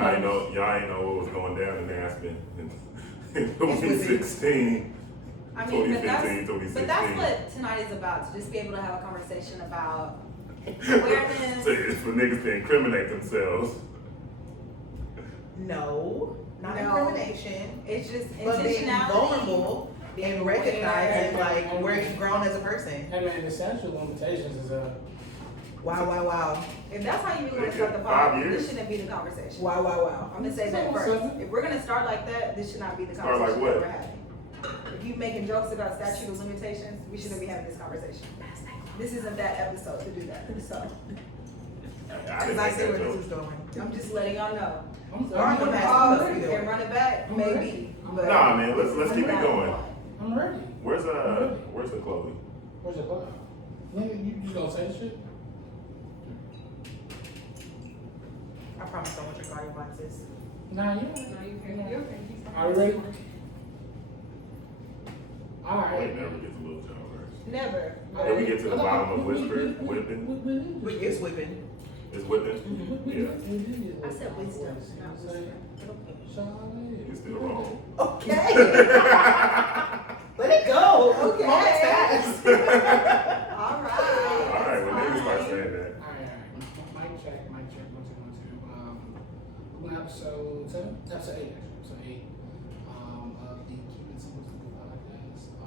Y'all ain't know what was going down in Aspen in 2016. I mean, 2015, 2016. but that's what tonight is about, to just be able to have a conversation about awareness. So it's for niggas to incriminate themselves. No, not incrimination. It's just but being intentionality. vulnerable and recognizing like where you've grown as a person. Hey man, the statute of limitations is Wow. If that's how you really want to start the 5 podcast, years? this shouldn't be the conversation. Wow. I'm gonna say that first. If we're gonna start like that, this should not be the Start like conversation what? that we're having. If you making jokes about statute of limitations, we shouldn't be having this conversation. This isn't that episode to do that. So Because I see where this is going. I'm just letting y'all know. I'm gonna pause and run it back, maybe. But Nah, man, let's keep it going. I'm ready. Where's the clothing? Where's the clothing? Nigga, you just gonna say the shit? I promise I want your guardian boxes. Nah, you. No, you can't. You're okay. Are you ready? Alright. Wait, never get to Lil Jon first. Never. Then we get to the bottom of whipping. It's whipping. It's whipping? Yeah. I said wisdom, not whisper. It's still wrong. Okay. Let it go. Okay. Fast. All right. Alright, when niggas start saying that. Alright. Mic check. 1, 2, 1, 2. Episode 7? Episode 8, actually. Episode 8. Of the Keep It Simple Simple podcast. Lo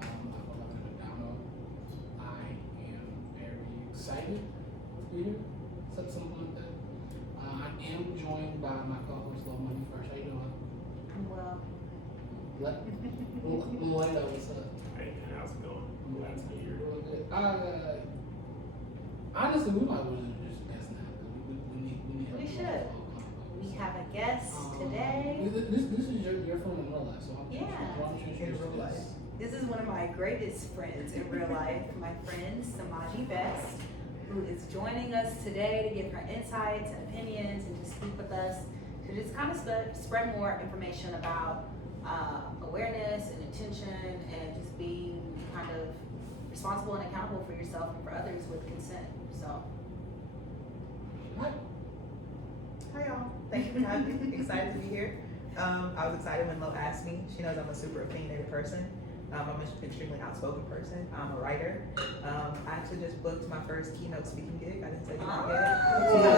Leto Domo. I am very excited to be here. Something like that. I am joined by my co-host, Lo Money Fresh. How you doing? Well, Lo Leto, what's up? Hey, how's it going? Glad to be here. Real good. Honestly, we might well just guess now. We need help. We should. We have a guest today. This is your friend in real life, so I'm Yeah. why don't you introduce In real life. This is one of my greatest friends in real life, my friend Cimajie Best, who is joining us today to give her insights and opinions and to speak with us to just kind of spread more information about awareness and intention and just being kind of responsible and accountable for yourself and for others with consent. So, What? Hi y'all. Thank you for having me. Excited to be here. I was excited when Lo asked me. She knows I'm a super opinionated person. I'm an extremely outspoken person. I'm a writer. I actually just booked my first keynote speaking gig. I didn't say that yet.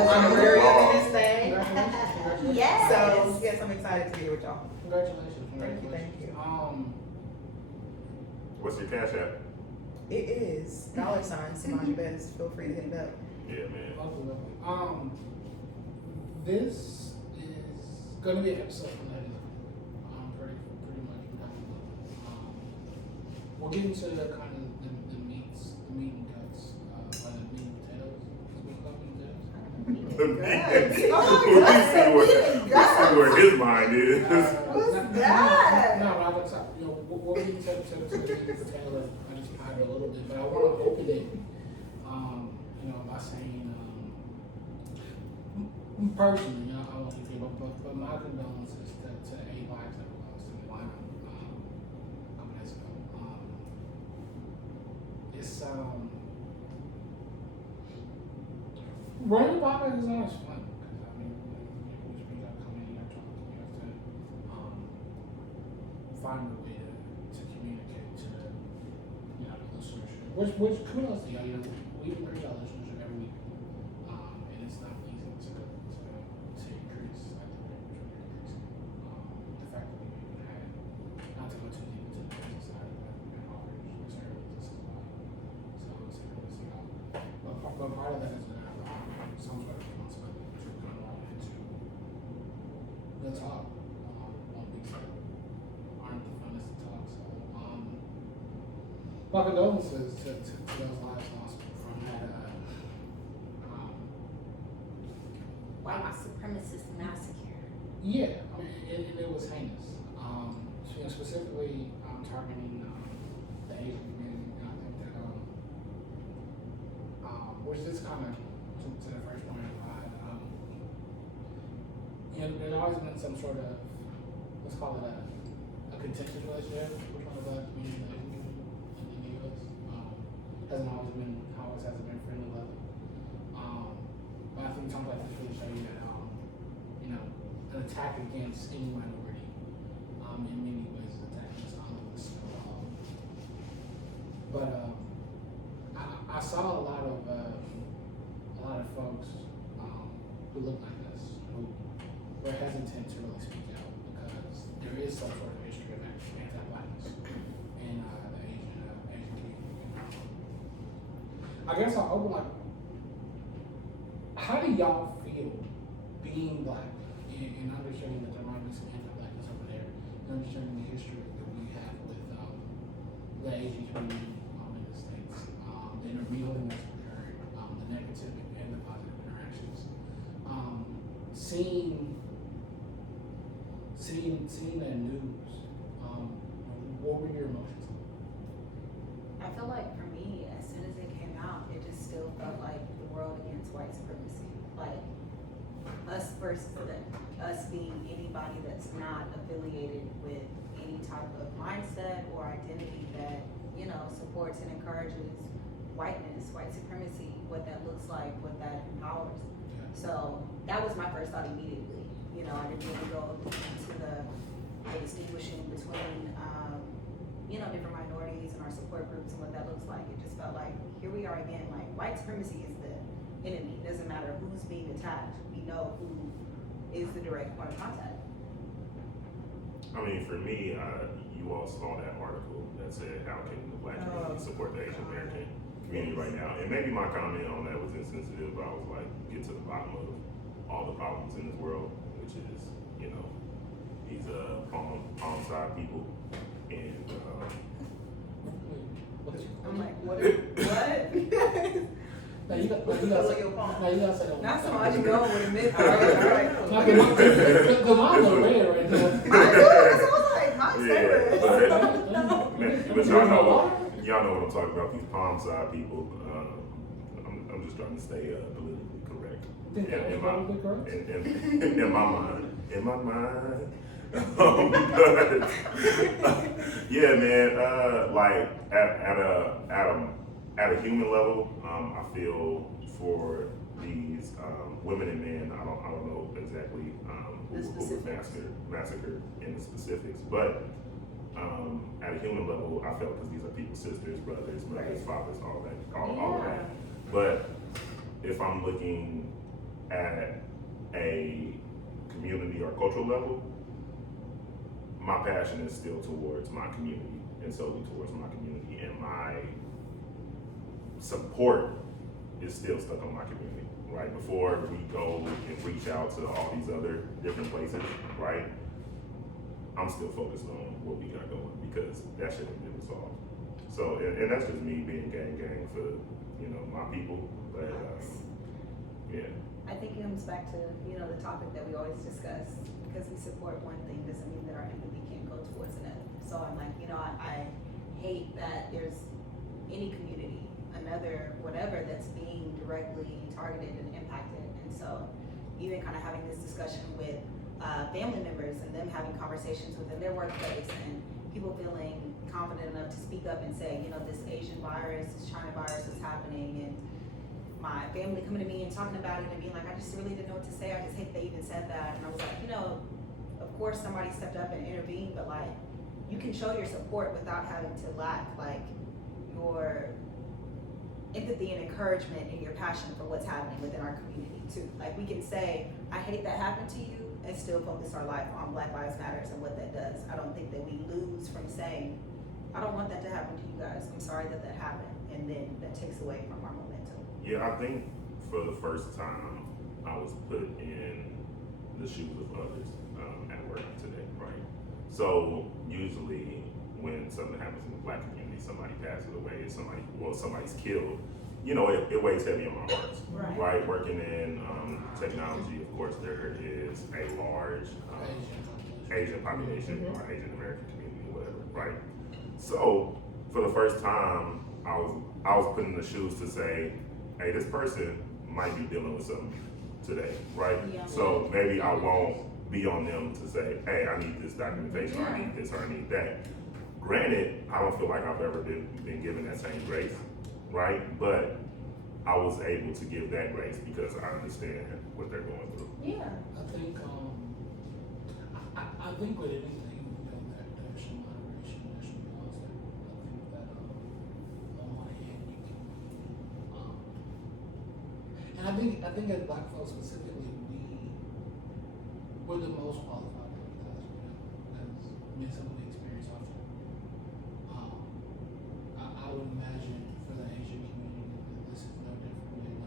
I'm very into this thing. Congratulations. yes. So yes, I'm excited to be here with y'all. Congratulations. Thank you. What's your cash app? It is $ Cimajie Best. Feel free to hit it up. Yeah, man. Lovely. This is gonna be an episode from that. Pretty much. We'll get into the kind of the meat and cuts, or the meat and potatoes. What's called meat and potatoes? We'll see where his mind is. What's that? No, I was we'll get into the meat and potatoes. I just hide a little bit, but I want to open it, by saying, personally, I won't give you, but my condolences to 8 lives that were lost in Atlanta a couple days ago. It's running podcast is always fun because which means I come in here talking, you have to find a way to communicate to the listenership. Which kudos to y'all. We encourage our listenership every week, and it's not easy to increase. I think we're increasing. The fact that we've even had, not to go too deep into the business side of that, we've been offering this service as well. So it's good to see y'all. But part of that is that some sort of responsibility to come along and to the talk on big stuff. Aren't the funnest to talk. So my condolences to those lives lost from that White supremacist massacre. yeah, I mean, it was heinous. Specifically targeting the Asian community, and I think that which is kind of to the first point of there's always been some sort of, let's call it a contentious relationship between the Black community and the Asian community in the U.S. Hasn't always been friendly level. But I think something like this really show you that, an attack against any minority. In many ways, an attack against all of us. But I saw a lot of folks who look like us who were hesitant to really speak out because there is some sort of history of anti-blackness in the Asian community. I guess I'll open like, how do y'all feel being black and understanding that there might be some anti-blackness over there, and understanding the history that we have with the Asian community in the States, the intermingling that's occurring, the negative and the positive interactions, seeing that news, what were your emotions? I feel like for me, as soon as it came out, it just still felt like the world against white supremacy. Like us versus them. Us being anybody that's not affiliated with any type of mindset or identity that, you know, supports and encourages whiteness, white supremacy, what that looks like, what that empowers. So that was my first thought immediately. You know, I didn't really go into the distinguishing between, you know, different minorities and our support groups and what that looks like. It just felt like, here we are again, like white supremacy is the enemy. It doesn't matter who's being attacked. We know who is the direct point of contact. I mean, for me, you all saw that article that said, how can the black community support the Asian American community right now? And maybe my comment on that was insensitive, but I was like, get to the bottom of all the problems in this world, which is, you know, these palm side people. And I'm like, what? What? Now you got say that. Not Cimajie going with a myth. The mom was red right there. Mine too. That's what I was like. Mine's favorite. but y'all know what I'm talking about. These palm side people. I'm just trying to stay politically correct. In my mind. But, yeah, man. Like at a human level, I feel for these women and men. I don't know exactly who were massacred in the specifics, but at a human level, I felt because these are people's sisters, brothers, mothers, fathers, all of that. But if I'm looking at a community or cultural level, my passion is still towards my community and solely towards my community, and my support is still stuck on my community, right? Before we go and reach out to all these other different places, right? I'm still focused on what we got going because that shit ain't been resolved. So, and that's just me being gang for, you know, my people, but yeah. I think it comes back to, you know, the topic that we always discuss. Because we support one thing doesn't mean that our empathy can't go towards another. So I'm like, you know, I hate that there's any community, another whatever, that's being directly targeted and impacted. And so even kind of having this discussion with family members and them having conversations within their workplace and people feeling confident enough to speak up and say, you know, this Asian virus, this China virus is happening, and my family coming to me and talking about it and being like, I just really didn't know what to say. I just hate they even said that. And I was like, you know, of course somebody stepped up and intervened, but like, you can show your support without having to lack like your empathy and encouragement and your passion for what's happening within our community too. Like we can say, I hate that happened to you, and still focus our life on Black Lives Matters and what that does. I don't think that we lose from saying, I don't want that to happen to you guys. I'm sorry that that happened. And then that takes away from our momentum. Yeah, I think for the first time, I was put in the shoes of others at work today, right? So usually when something happens in the Black community, somebody passes away, somebody's killed, you know, it weighs heavy on my heart, right? Working in technology, of course, there is a large Asian population or Asian American community, whatever, right? So for the first time, I was put in the shoes to say, hey, this person might be dealing with something today, right? Yeah. So maybe I won't be on them to say, hey, I need this documentation, or I need this, or I need that. Granted, I don't feel like I've ever been given that same grace, right? But I was able to give that grace because I understand what they're going through. Yeah. I think think with anything, that there's some moderation, there's some laws that I think that on one hand you can, and I think as Black folks specifically, we're the most qualified because that's been something we experience often. I would imagine for the Asian community that this is no different than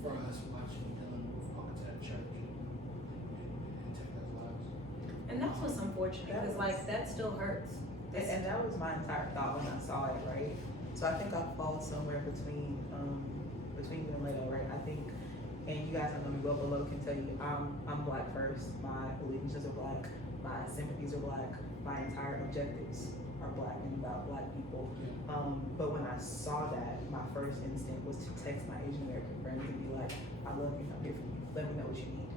for us watching Dylan walk to that church and take those lives. And that's what's unfortunate, because like that still hurts. And that was my entire thought when I saw it, right? So I think I fall somewhere between you and Leto, right? I think, and you guys that know me well below can tell you, I'm Black first. My allegiances are Black. My sympathies are Black. My entire objectives are Black and about Black people. But when I saw that, my first instinct was to text my Asian American friends and be like, I love you, I'm here for you. Let me know what you need.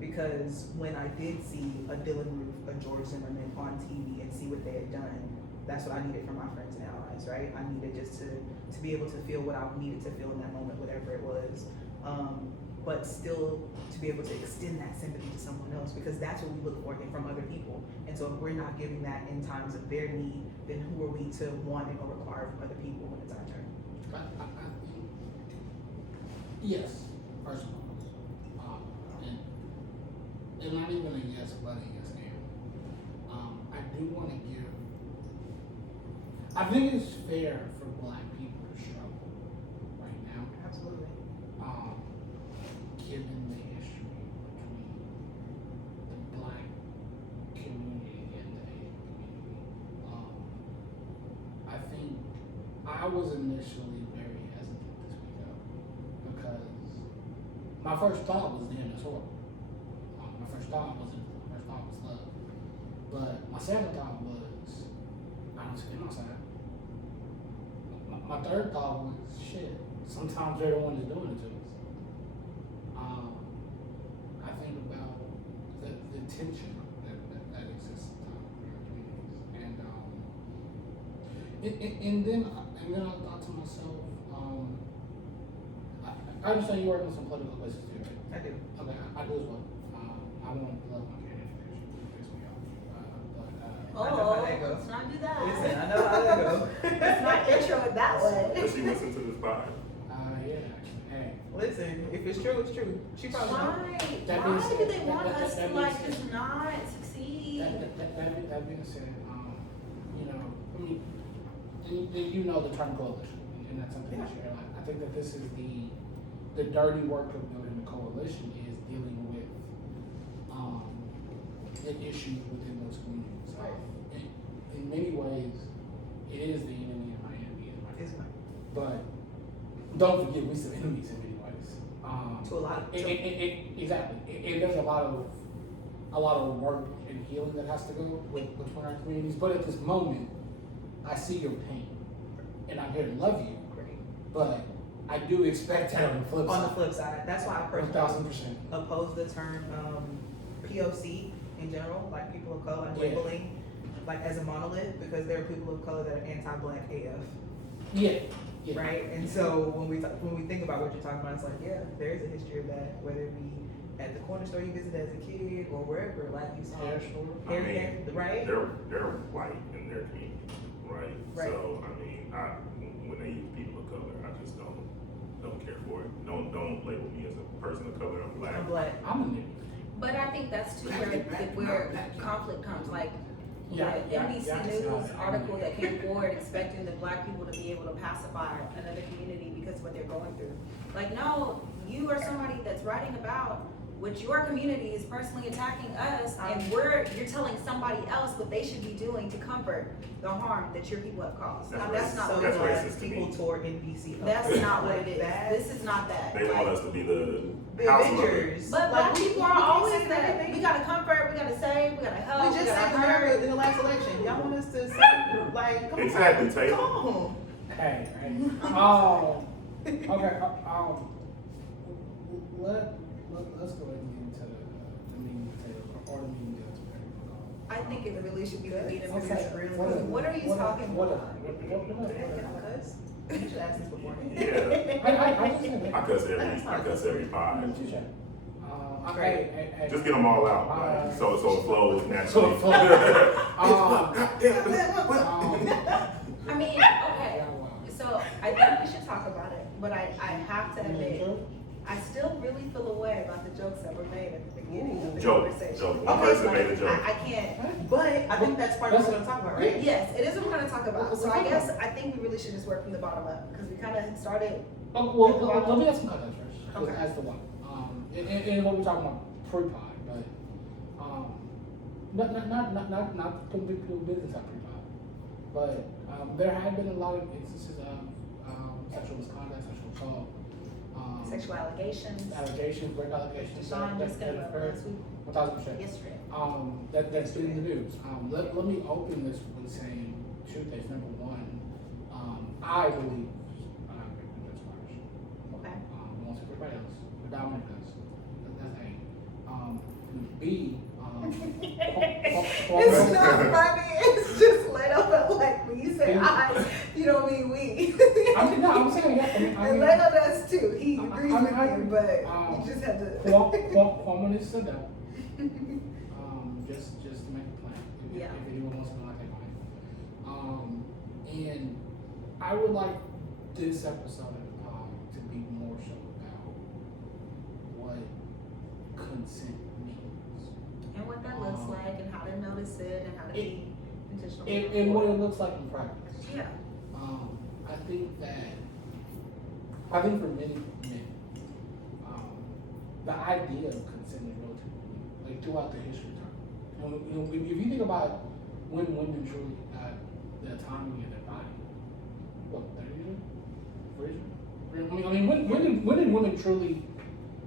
Because when I did see a Dylan Roof, a George Zimmerman on TV and see what they had done, that's what I needed from my friends and allies, right? I needed just to be able to feel what I needed to feel in that moment, whatever it was. But still to be able to extend that sympathy to someone else, because that's what we look for from other people. And so if we're not giving that in times of their need, then who are we to want it or require from other people when it's our turn? I think, yes, first of all, and not even a yes, but a yes and. I do want to give. I think it's fair for Black people to struggle right now. Absolutely. Given the history between the Black community and the Asian community. I think I was initially very hesitant to speak up because my first thought was damn, that's horrible. My first thought was love. But my second thought was, I don't see them outside. My third thought was, shit, sometimes they're the one that's doing it to us. I think about the tension that exists sometimes in our communities. And then I thought to myself, I understand you work in some political places too, right? I do. Okay, I do as well. I won't love my candidate education, it pisses me off. I know how that goes. Let's not do that. Listen, I know how that goes. Let's not intro it that way. Does she listen to this pod? Yeah, actually, hey. Listen, if it's true, it's true. She probably Why? That Why being do said- they want that- us that to being like said- just not succeed? That being said, I mean, you know the term coalition, and that's something that you share. Like, I think that this is the dirty work of building a coalition is dealing with the issues within those communities. In many ways, it is the enemy of my enemy, It's my, but don't forget we still enemies in many ways. to a lot of Exactly. And there's a lot of work and healing that has to go between our communities. But at this moment, I see your pain, and I'm here to love you. great. But I do expect that on the flip side. On the flip side, that's why I personally 1,000%. oppose the term POC in general, like people of color, like Yeah. labeling like as a monolith, because there are people of color that are anti-Black AF. Yeah. Right? And so when we think about what you're talking about, it's like, yeah, there is a history of that, whether it be at the corner store you visited as a kid or wherever, like you saw. Hair store. Right? They're white in their community, right? Right. So I mean, when they use people of color, I just don't care for it. Don't label me as a person of color. I'm Black. I'm Black. I'm a nigga. But I think that's too where conflict comes. Like the NBC I can see News that. article that came forward expecting the Black people to be able to pacify another community because of what they're going through. Like, no, you are somebody that's writing about which your community is personally attacking us, and you're telling somebody else what they should be doing to comfort the harm that your people have caused. Now, that's not so what that's it glad is. racist to people me. tore NBC up. That's not what Like it is. that. This is not that. They want us to be the The house mother. Avengers. But Like, Black we people can't are always say that. everything. We gotta comfort, we gotta save, we gotta help, We we just gotta saved America hurt. in the last election. Y'all want us to say, like, come Exactly, on. Taylor. Come on. Hey. Okay. Let's go ahead and get into the meeting details or the meeting details. I think it really should be the meeting Okay. because Really? what are you talking about? Can I cuss? You should ask this beforehand. Yeah. I just said I cuss every five. Great. Just get them all out, right? So it flows naturally. So it I mean, okay. So I think we should talk about it, but I have to admit, I still really feel a way about the jokes that were made at the beginning of the conversation. Joke. One person made a joke. I can't. But I think that's part of what we're gonna talk about, right? Yes, it is what we're gonna talk about. So I guess I think we really should just work from the bottom up because we kind of started. Well, let me ask some context first. Okay. As to what. And what we're talking about pre-pod, but not putting people business at pre-pod, but there have been a lot of instances of sexual misconduct, sexual assault, Sexual allegations. rape allegations Sean just got up occurred. last week. 1,000%. Yesterday. That's been in the news. Let me open this with saying two things. Number one, I believe that's Irish. Okay. I won't say everybody else. The dominant does. That's A. B. It's not funny. It's just Leto, but like when you say I, you don't mean we. I'm saying that. And Leto does too. He agrees with you, but you just have to. Kwame is said that. Just to make a plan. Yeah. If anyone wants to know, I take mine. And I would like this episode of the pod to be more so about what consent means. And what that looks like, and how to notice it, and how to be intentional. And what it looks like in practice. Yeah. I think for many men, the idea of consent is relatively new, like throughout the history of time. If you think about when women truly got the autonomy in their body, what, 30 years? 40 years? I mean, when did women truly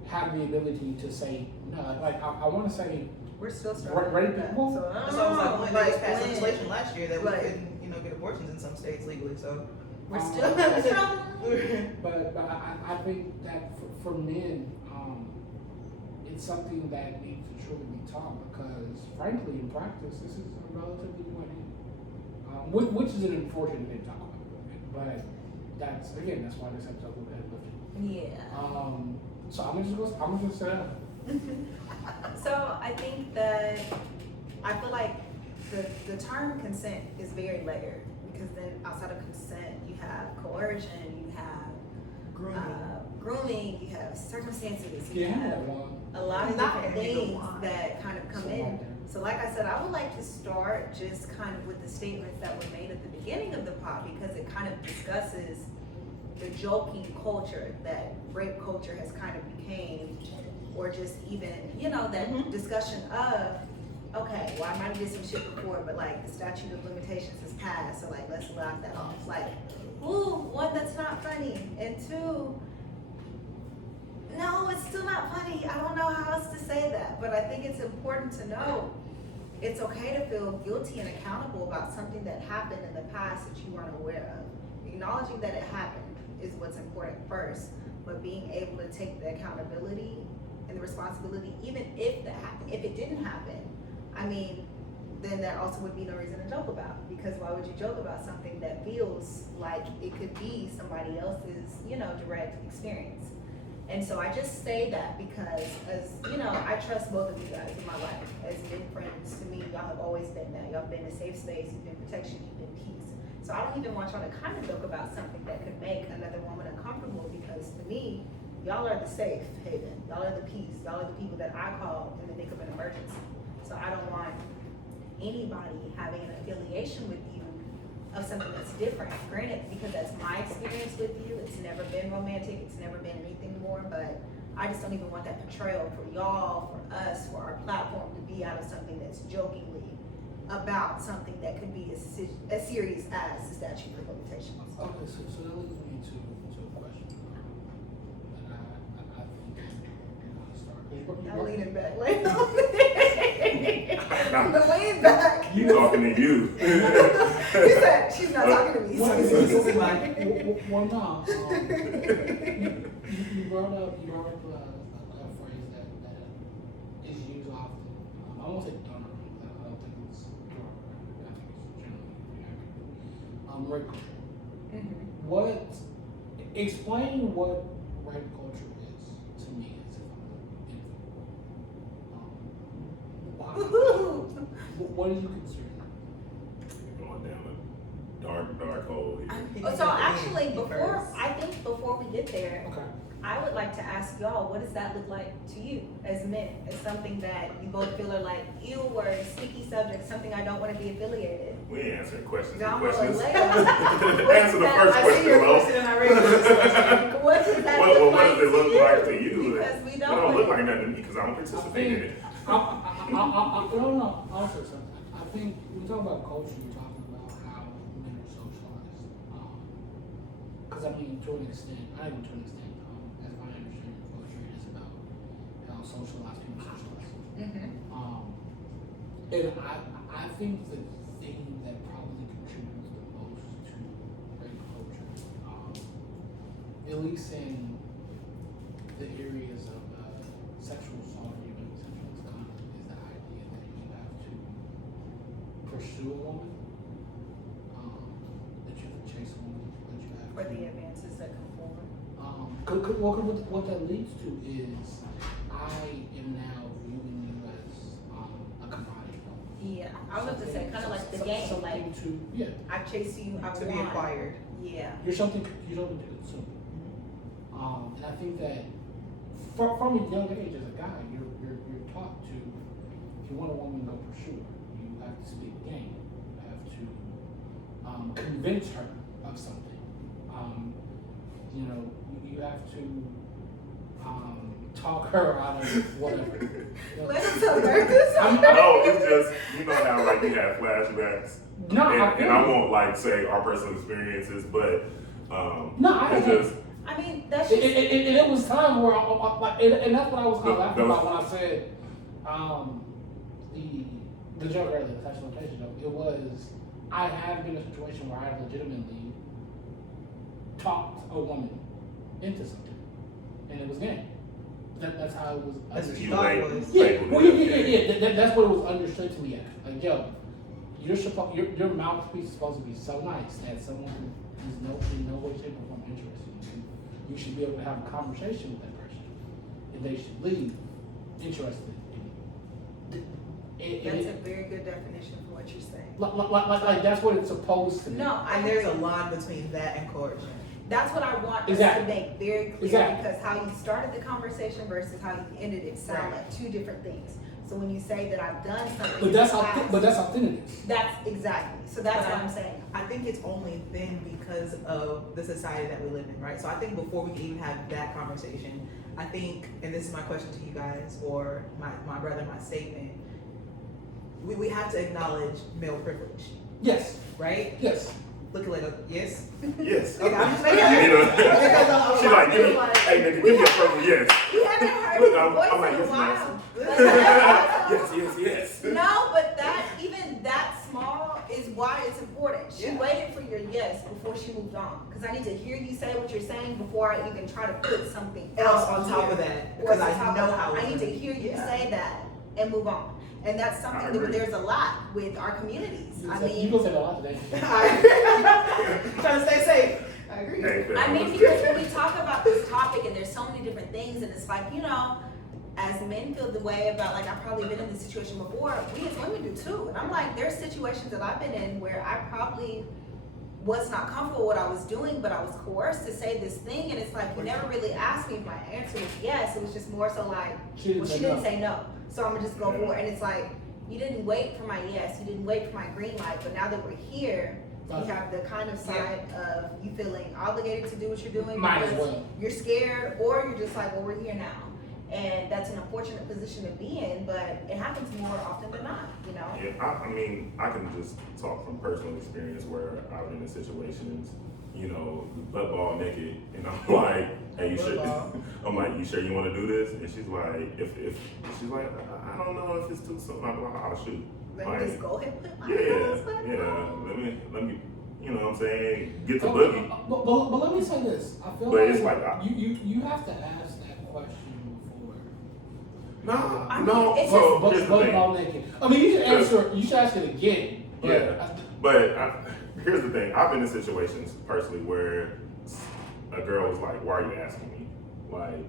have the ability to say no? Like, I want to say, We're still starting. Right, with that. well, So I That's don't why I know. was like, when they just Like, passed when- legislation last year that we Right. couldn't, get abortions in some states legally. So We're Um, still struggling. But I think that for men, it's something that needs to truly be taught because, frankly, in practice, this is a relatively new idea, which is an unfortunate thing to talk about. But that's why this episode will be lifted. Yeah. So I'm gonna just sit down. So I think that I feel like the term consent is very layered because then outside of consent you have coercion, you have grooming, you have circumstances, you have a lot of Not different every things one. that kind of come in. So like I said, I would like to start just kind of with the statements that were made at the beginning of the pod because it kind of discusses the joking culture that rape culture has kind of became, or just even, that discussion of, okay, well I might have did some shit before, but like the statute of limitations has passed, so like let's laugh that off. Like, ooh, one, that's not funny, and two, no, it's still not funny. I don't know how else to say that, but I think it's important to know it's okay to feel guilty and accountable about something that happened in the past that you weren't aware of. Acknowledging that it happened is what's important first, but being able to take the accountability and the responsibility, even if that happened. If it didn't happen, I mean, then there also would be no reason to joke about, because why would you joke about something that feels like it could be somebody else's, direct experience? And so I just say that because, as I trust both of you guys in my life as good friends. To me, y'all have always been that. Y'all have been a safe space, you've been protection, you've been peace. So I don't even want y'all to kind of joke about something that could make another woman uncomfortable, because to me, y'all are the safe haven. Y'all are the peace. Y'all are the people that I call in the nick of an emergency. So I don't want anybody having an affiliation with you of something that's different. Granted, because that's my experience with you, it's never been romantic, it's never been anything more, but I just don't even want that portrayal for y'all, for us, for our platform to be out of something that's jokingly about something that could be as serious as the statute of limitations. Okay, so that leads me to a question. And I think start. I'm leaning back. The lean back. You talking to you? He said, she's not talking to me. Well, no. You brought up a phrase that is used often. I won't say done wrong, but I don't think it's wrong. I think it's generally inaccurate. Rape culture. Explain what rape culture is to me as if I'm an infant. what do you consider? Going down a dark hole here. So actually, before we get there, Okay. I would like to ask y'all, what does that look like to you as men? As something that you both feel are like, ew, or sticky subject, something I don't want to be affiliated. We ain't answering questions. No, I'm questions. like, Answer the first I see question, your Lo. question and I read your question. What does that What look does like it look to like to you? Because we It don't. don't look like nothing to me because I don't participate in it. No, I'll say something. I think when we talk about culture, we're talking about how men are socialized. Because I mean, to an extent, not even to an extent, as my understanding of culture, it is about how socialized people socialize. Mhm. And I think the thing that probably contributes the most to rape culture, at least in the areas of sexual assault or even sexual misconduct, is the idea that you have to pursue a woman, that you have to chase a woman, that you have For to. the advances that come forward. What that leads to is I am now viewing you as a commodity. Yeah, I was about to say, kind of like the game, like I chase you, I To be won. acquired. Yeah. You're something to consume. And I think that from a young age as a guy, you're taught to, if you want a woman to go pursue her, you have to speak game. You have to convince her of something. You have to talk her out of whatever. Let's so nervous. No, it's just, you know how like you have flashbacks. No, and I I won't like say our personal experiences, but it's just. I mean, that's just. It was time where and that's what I was kind of laughing about when I said the joke earlier, the sexual temptation joke. It was I have been in a situation where I have legitimately talked a woman into something, and it was game. That's how it was. That's what understood. you thought it was. That's what it was understood to me as. Like, yo, your mouthpiece is supposed to be so nice that someone who is in no way, shape, or form interested in you, you should be able to have a conversation with that person, and they should leave interested in you. That's a very good definition for what you're saying. Like that's what it's supposed to be. No, And there's a line between that and coercion. That's what I want Exactly. us to make very clear Exactly. because how you started the conversation versus how you ended it sound Right. like two different things. So when you say that I've done something, But that's in the how past, that's authentic. that's exactly. So that's But what I'm saying. I think it's only then because of the society that we live in, right? So I think before we can even have that conversation, I think, and this is my question to you guys, or my brother, my statement, we have to acknowledge male privilege, Yes. right? Yes. Look at Leto, yes? Yes. Okay, I'm just You making know, because she like, give me, hey nigga, give me a purple yes. We haven't heard Look, his I'm voice like, in a this while. Yes. No, but even that small is why it's important. She Yeah. waited for your yes before she moved on. Because I need to hear you say what you're saying before I even try to put something else else on top here. of that, Or because on I top know of how that. I need to it's hear you yeah. say that and move on. And that's I something agree. that there's a lot with our communities. You I gonna mean, say a lot today. Trying to stay safe. I agree. Hey, fam, I mean, let's because do when it. we talk about this topic and there's so many different things and it's like, as men feel the way about, like, I've probably been in this situation before, we as women do too. And I'm like, there's situations that I've been in where I probably was not comfortable with what I was doing, but I was coerced to say this thing, and it's like, you never really asked me if my answer was yes. It was just more so like, She didn't well, say she didn't no. say no, so I'm gonna just go for it. And it's like, you didn't wait for my yes, you didn't wait for my green light, but now that we're here, Right. you have the kind of side of you feeling obligated to do what you're doing Might as because well. you're scared, or you're just like, well, we're here now. And that's an unfortunate position to be in, but it happens more often than not, Yeah, I mean, I can just talk from personal experience where I've been in situations, butt ball naked, and I'm like, hey, you sure? Football. I'm like, you sure you want to do this? And she's like, if she's like, I don't know if it's too soon. I'm like, I'll shoot. Let Like, me just go ahead and put my Yeah. husband on. Let me, you know what I'm saying? Get to But boogie. let me say this. I feel But like, it's like, you have to ask that question before. No, I mean, no. it's So But here's the thing. ball naked. I mean, you should answer. You should ask it again. But Yeah. But here's the thing. I've been in situations personally where a girl was like, "Why are you asking me? Like,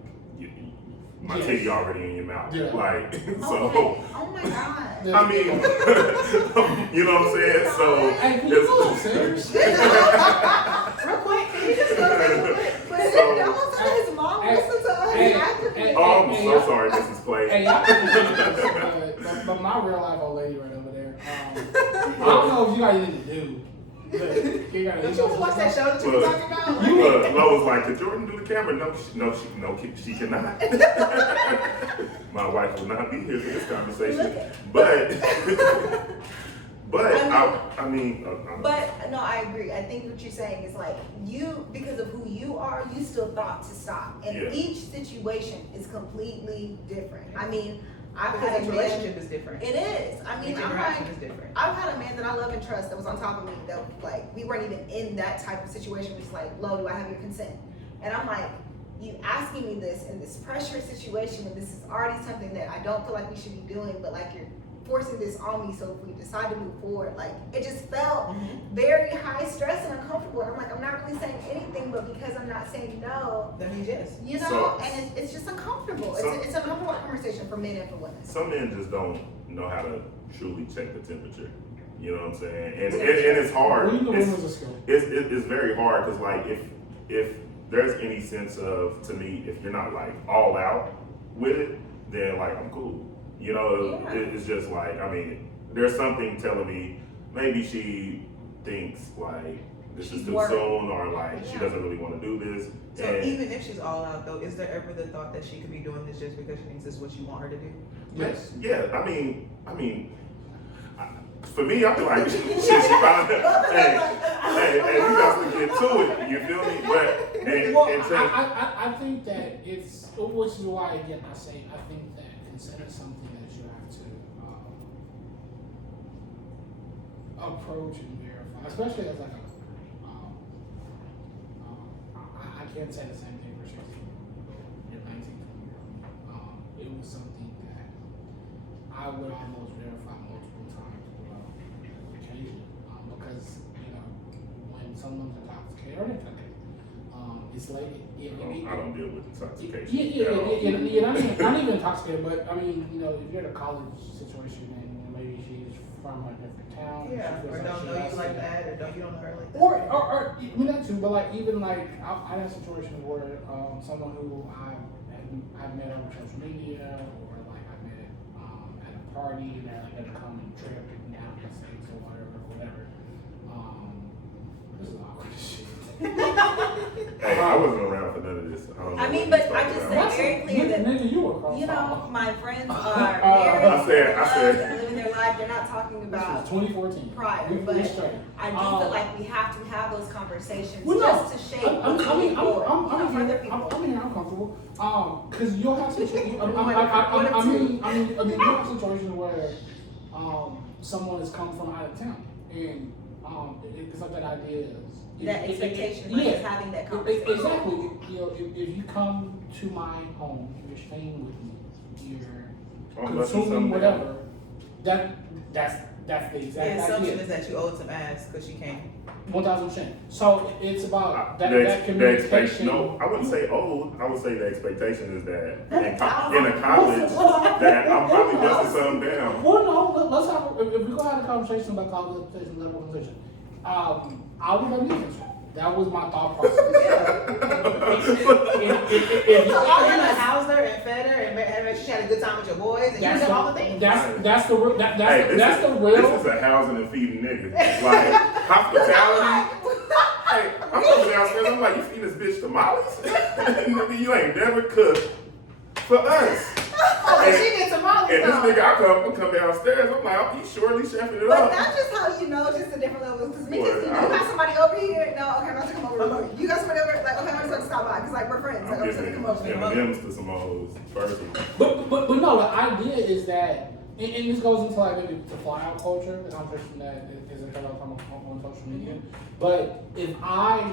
my Yes. titty already in your mouth. Yeah. Like, so, Okay. Oh my god. I mean, you know what I'm saying? So, Hey, can you go upstairs? Real quick, can you just go real quick? But So- then also his mom Hey, listened to us hey, actively. hey, oh, I'm hey, so sorry, Mrs. Clay. Hey, y'all can do this, but my real life old lady right over there. I don't know if you got anything to do. But you got Don't you want to watch that show that you were Look. talking about? Lo was like, could Jordan do the camera? No, she cannot. My wife will not be here for this conversation. But I mean, But no, I agree. I think what you're saying is like you, because of who you are, you still thought to stop, and Yeah. each situation is completely different. I mean, I've Because had each a man. relationship is different. It is. I mean, Each I'm interaction like, is different. I've had a man that I love and trust that was on top of me that like we weren't even in that type of situation. Which is like, Lo, do I have your consent? And I'm like, you asking me this in this pressurous situation when this is already something that I don't feel like we should be doing, but like you're forcing this on me. So if we decide to move forward, like it just felt very high stress and uncomfortable. And I'm like, I'm not really saying anything, but because I'm not saying no, That means yes. you know, So- and it's just uncomfortable. So- It's an uncomfortable conversation for men and for women. some men just don't know how to truly check the temperature. You know what I'm saying? And it's hard. Reading the It's- room is a skill. it's very hard because like if there's any sense of, to me, if you're not like all out with it, then like I'm cool. You know, Yeah. it's just like, I mean, there's something telling me maybe she thinks like this She's is too worried. soon, or like she Yeah. doesn't really want to do this. So And even if she's all out though, is there ever the thought that she could be doing this just because she thinks this is what you want her to do? Yes. yeah, I mean, for me, I feel like she probably, hey, you got to get to it. You feel me? But Well, in terms, I think that it's, which is why again I say I think that consent is something that you have to approach and verify, especially as like a. I can't say the same thing for 16. You're 19, 20-year-old. It was something that I would almost verify multiple times without occasion, because when someone's intoxicated or intoxicated, it's like I don't deal with intoxication. not even intoxicated, but I mean, if you're in a college situation and maybe she's from a different town, and Yeah, she feels or don't she know has you like to- that, or you don't know her like that. or I mean that too, but like even like I had situations where someone who I've met on social media, or like I met at a party and they're like gonna come and trip and down the States or whatever. This is awkward shit. Hey, I wasn't around for none of this. I don't know I mean, what but you're I talking just about. say very clear that Nigga, you were across you know, town. my friends are married, I said- and living their life. They're not talking This about was 2014. prior, We're but straight. I do feel like we have to have those conversations Well, no. just to shape I'm what's moving forward, here. for other people. I'm here. I'm comfortable. Because you'll have situations. One of two. I mean, you'll have situations where someone has come from out of town, and it's like that idea is That expectation yeah. versus having that conversation. Exactly. If you come to my home, you're staying with me, you're Unless it's consuming something whatever. That's the The exact assumption idea. is that you owed some ass because she came. 1000%. So it's about that The communication. expectation. No, I wouldn't say old. I would say the expectation is that That's in a college that I'm probably busting something down. Well, no, let's have, if we're going to have a conversation about conversation, level conversation, I would have been concerned. That was my thought process. If So all you done housed her and fed her and made sure she had a good time with your boys and you did all the things. That's the real. Hey, That's the this real. is a housing and feeding nigga. Like hospitality. Hey, I'm coming downstairs. I'm like, you feed this bitch tamales? Nigga, you ain't never cooked for us. Oh, so she did tamales And this though. nigga, I come downstairs. I'm like, oh, you surely chefing it But up. that's just how you know, just a different level. Because me, Well, just, you I- got somebody over here. No, okay, I'm not to come over. You got somebody over. Like, okay, I'm just gonna stop by because like we're friends. Like, I'm I'm just gonna giving come over. M&M's to some hoes first. But no, the idea is that, and this goes into like maybe the fly out culture, the conversation that is a lot on social media. But if I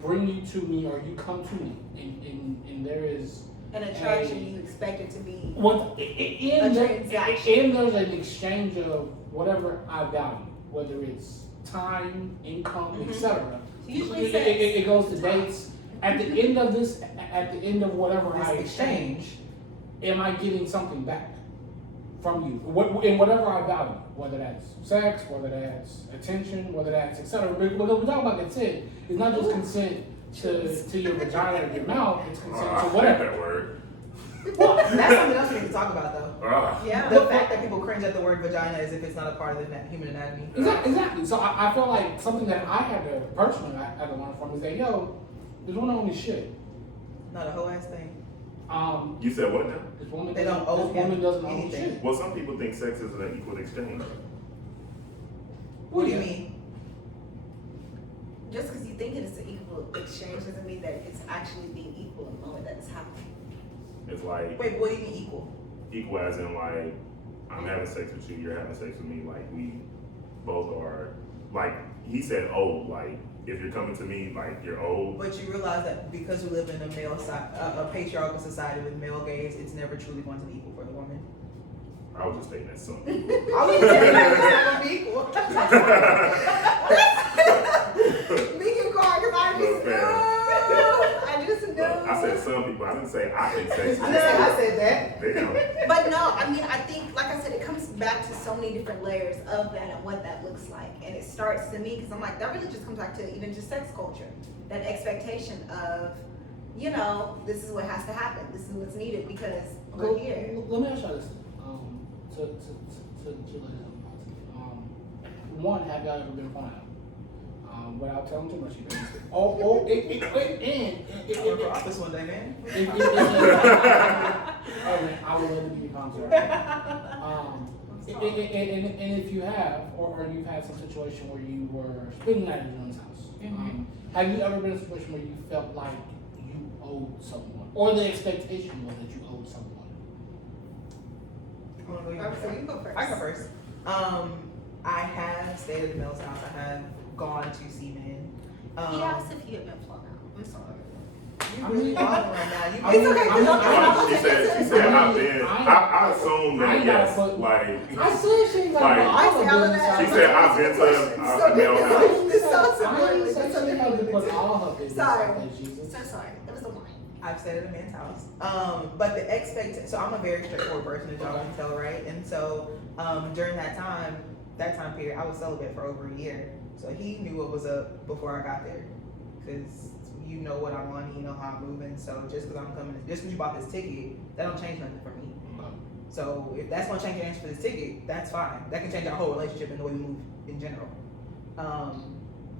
bring you to me or you come to me and there is An attraction you expect it to be. and transaction. there's an exchange of whatever I value, whether it's time, income, etc. Usually It goes to dates. At the end of whatever This I exchange. exchange, am I getting something back from you? In whatever I value, whether that's sex, whether that's attention, whether that's etc. Because we talk about consent, it's not just consent to your vagina or your mouth, it's consent to I hate whatever. that word. Well, That's something else we need to talk about, though. Yeah. The fact that people cringe at the word vagina as if it's not a part of the human anatomy. Exactly. So I feel like something that I had to personally I had to learn from is that this woman only shit. Not a whole ass thing. You said what now? This woman They doesn't, don't owe this woman him doesn't own anything. shit. Well, some people think sex is an equal exchange. What do you mean? Just because you think it's an equal exchange doesn't mean that it's actually being equal in the moment that it's happening. It's like Wait, what do you mean equal? equal as in like I'm having sex with you, you're having sex with me. Like we both are. Like he said, old. Like if you're coming to me, like you're old. But you realize that because we live in a a patriarchal society with male gaze, it's never truly going to be equal for the woman. I was just stating that some. I was just saying that it's not going to be equal. Me and Carl, because I just Look, knew. man. I just knew. I said some people. I didn't say I think sex. I said that. Damn. But no, I mean, I think, like I said, it comes back to so many different layers of that and what that looks like. And it starts to me, because I'm like, that really just comes back to even just sex culture. That expectation of, this is what has to happen. This is what's needed because we're here. Let me ask you this. To ladies one, have y'all ever been fine? Without telling too much, you know. I'm for office one day, man. I would love to be a concert. And if you have, or you've had some situation where you were spending that in your own house, have you ever been in a situation where you felt like you owed someone, or the expectation was that you owed someone? So you go first. I go first. I have stayed at the Mills house. I have gone to see men. He asked if he had been flown out. I'm sorry. You really bothering right now. You It's okay. I'm not- She said I've been. I assume that yes. Like I said she ain't got Like- I say all of that. she said I've been to a male house. It's so I similar. ain't It's said so she had to similar. put all her business Sorry. out there, Jesus. So sorry. That was a lie. I've stayed at a man's house. But the so I'm a very straightforward person, as y'all can tell, right? And so during that time period, I was celibate for over a year. So he knew what was up before I got there, because you know what I'm on, you know how I'm moving. So just because you bought this ticket, that don't change nothing for me. So if that's gonna change your answer for this ticket, that's fine. That can change our whole relationship and the way we move in general.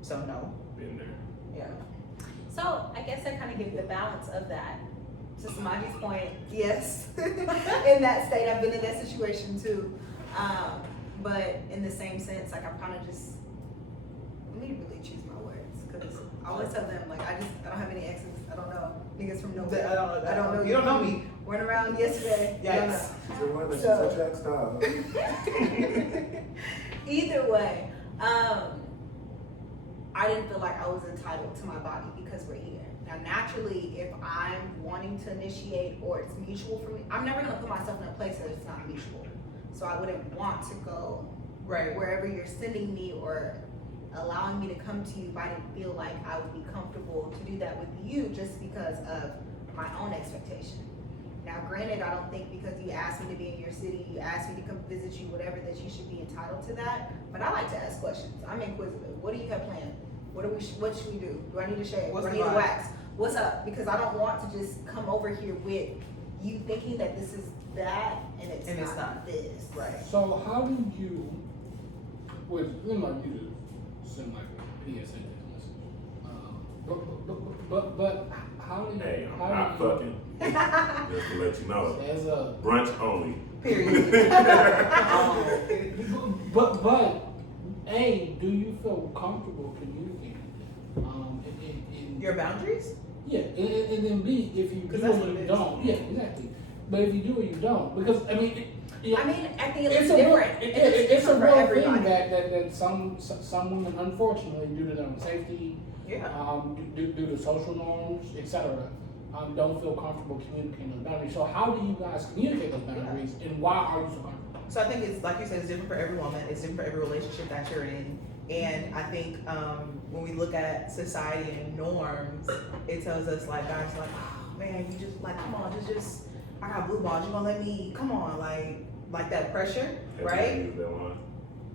So no, Been there. yeah. So I guess I kind of give the balance of that. To Cimajie's point, yes. In that state, I've been in that situation too. But in the same sense, like I'm kind of just, let me really choose my words, because I always tell them, like, I don't have any exes. I don't know niggas from nowhere. I don't know. You don't know me. Went around yesterday. Yes. She's a woman. She's So- a track star. Either way, I didn't feel like I was entitled to my body because we're here. Now, naturally, if I'm wanting to initiate or it's mutual for me, I'm never gonna put myself in a place that it's not mutual. So I wouldn't want to go Right. wherever you're sending me or allowing me to come to you if I didn't feel like I would be comfortable to do that with you just because of my own expectation. Now, granted, I don't think because you asked me to be in your city, you asked me to come visit you, whatever, that you should be entitled to that. But I like to ask questions. I'm inquisitive. What do you have planned? What should we do? Do I need to shave? What's Do I the need to vibe? wax? What's up? Because I don't want to just come over here with you thinking that this is that and it's not this. Right. So how do you, which we might need to send like a PSA message, but how do you? Hey, I'm how not do you- fucking. Just to let you know. As a Brunch only. Period. but do you feel comfortable communicating? In Your boundaries? yeah, and then B, if you 'Cause do that's or what you it is. don't, yeah, exactly. But if you do or you don't, because I mean, I mean, I think it's it's a real, different. it's a for real everybody. thing that some women, unfortunately, due to their own safety, Yeah. due to social norms, etc., don't feel comfortable communicating those boundaries. So how do you guys communicate those boundaries, and why are you so comfortable? So I think it's like you said, it's different for every woman. It's different for every relationship that you're in. And I think when we look at society and norms, it tells us like guys like, oh man, you just like come on, just I got blue balls. You gonna let me? Come on, like that pressure, Have right? you used that line?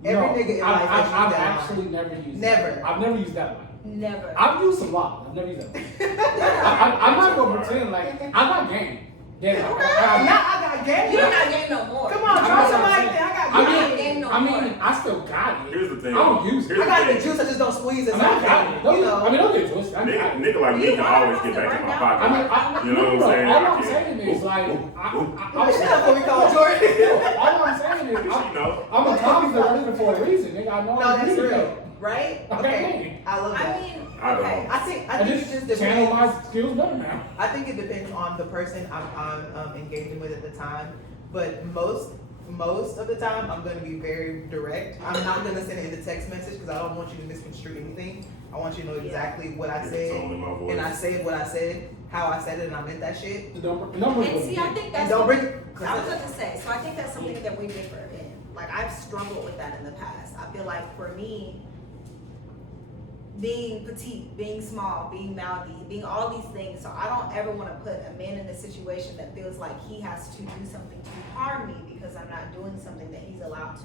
Every nigga in life has used I've that actually never used Never. that. I've never used that one. Never. I've used a lot. I've never used that one. I'm not gonna pretend like I'm not game. Yeah, I got game. You're not getting no more. Come on, I'm try not somebody. saying- I got I game. mean- Game no I more. mean, I still got it. Here's the thing. I don't use it. Here's I got the thing. juice. I just don't squeeze it. I mean, I got it. Don't You get- know. I mean, don't get twisted. I mean, Nigga like me You can want always us get to back run in my down? pocket. I mean, You know what I'm saying? All I I'm can't- saying is like, Shut up before we call Jordan. all I'm saying is, You know. I'm a confident for a reason, nigga. I know. No, I'm that's real. real, right? Okay, I love I that. mean, I don't okay. know. I think I it just just channel depends. my skills better now. I think it depends on the person I'm engaging with at the time, but most of the time I'm going to be very direct. I'm not going to send it in the text message because I don't want you to misconstrue anything. I want you to know exactly what I Tone said, in my voice. and I said what I said, how I said it, and I meant that shit. The number And see, I think And that's don't what- bring. I was about to say, so I think that's something that we differ in. Like, I've struggled with that in the past. I feel like for me, being petite, being small, being mouthy, being all these things, so I don't ever want to put a man in a situation that feels like he has to do something to harm me because I'm not doing something that he's allowed to.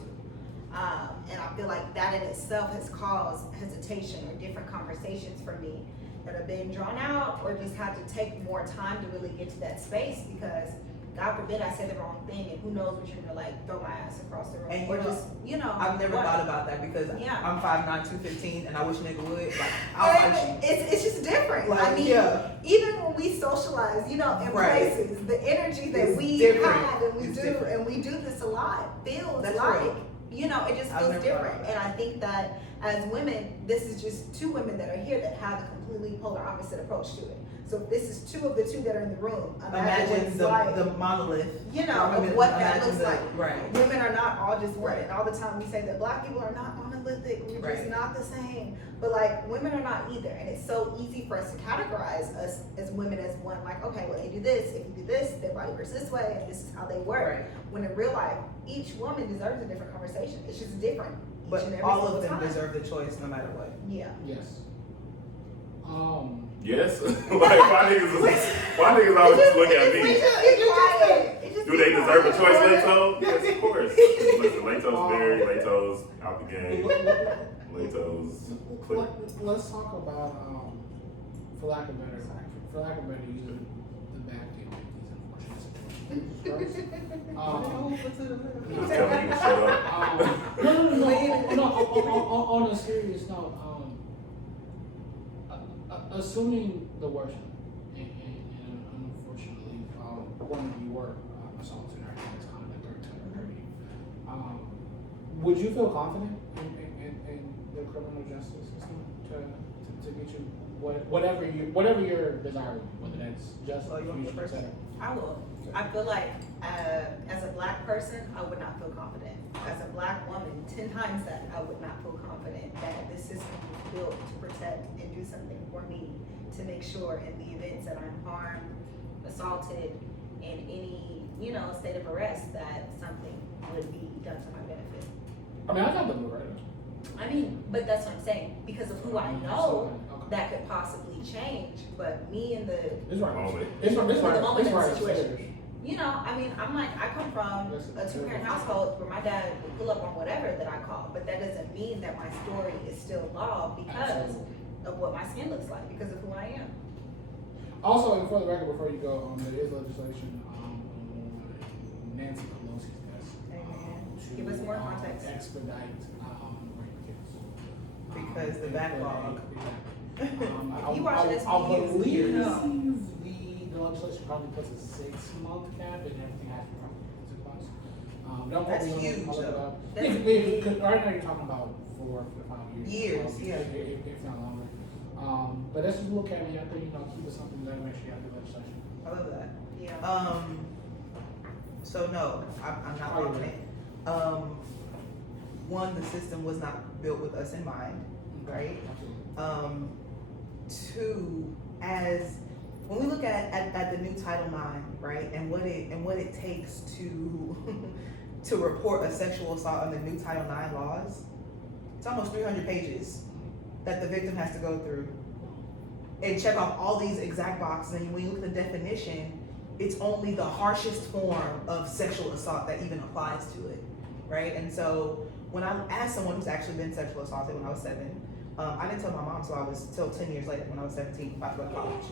And I feel like that in itself has caused hesitation or different conversations for me that have been drawn out or just had to take more time to really get to that space because God forbid I say the wrong thing and who knows what you're gonna like throw my ass across the room And or you know, just, you know. I've never what. thought about that because Yeah. I'm 5'9", 215, and I wish a nigga would. Like, I'll And fight you. it's just different. Like, I mean, yeah. even when we socialize, you know, in Right. places, the energy that It's we different. have and we It's do, different. and we do this a lot, feels That's like, real. you know, it just I've feels never thought different. about that. And I think that as women, this is just two women that are here that have a completely polar opposite approach to it. So if this is two of the two that are in the room, imagine what Imagine it's the, like, the monolith. you know, Women, of what that imagine looks the- like. Right. Women are not all just one. Right. And all the time we say that black people are not monolithic, we're just Right. not the same. But like women are not either. And it's so easy for us to categorize us as women as one, like, okay, well they do this, if you do this, their body works this way, and this is how they work. Right. When in real life, each woman deserves a different conversation. It's just different. Each But and every all single of them time. deserve the choice no matter what. Yeah. Yes. Yes. Like why niggas always just look at me? Do they deserve a choice, Leto? Yes, of course. Listen, Leto's very Leto's out the game. Leto's click. Let's talk about, for lack of better using the back end of these unfortunate situations. I'm telling you to shut up. No, on a serious note, assuming the worst, and unfortunately, one of you were assaulted or had misconduct or hurting, would you feel confident in the criminal justice system to get you whatever your desire, whether that's just Oh, you want me to first? I will. I feel like as a black person, I would not feel confident. As a black woman, 10 times that, I would not feel confident that this system is built to protect and do something for me to make sure in the events that I'm harmed, assaulted, in any, you know, state of arrest, that something would be done to my benefit. I mean, I got the blue right. I mean, but that's what I'm saying. Because of who I know, that could possibly change. But me and the It's right. Moment. It's right. It's For the right. moment It's in the right. situation. You know, I mean, I'm like, I come from a 2-parent household where my dad would pull up on whatever that I call, but that doesn't mean that my story is still law because of what my skin looks like, because of who I am. Also, and for the record, before you go, there is legislation on Nancy Pelosi's desk to Give us more context. expedite rape kits. Because the backlog. You watch this I for years. believe Yeah. the legislation probably puts a 6-month cap, and everything has to run 6 months. Don't That's quote me on it, huge, I'll look it though. up. That's Yeah, huge. because right now you're talking about 4 to 5 years. Years, yeah. If not longer. But that's just a little caveat there, keep it something that make sure you have the legislation. I love that. Yeah. So no, I'm not confident. One, the system was not built with us in mind, right? Absolutely. Two, as when we look at the new Title IX, right, and what it takes to to report a sexual assault under new Title IX laws, it's almost 300 pages that the victim has to go through and check off all these exact boxes. And when you look at the definition, it's only the harshest form of sexual assault that even applies to it, right? And so when I asked someone who's actually been sexually assaulted when I was 7, I didn't tell my mom till 10 years later when I was 17, about to go to college.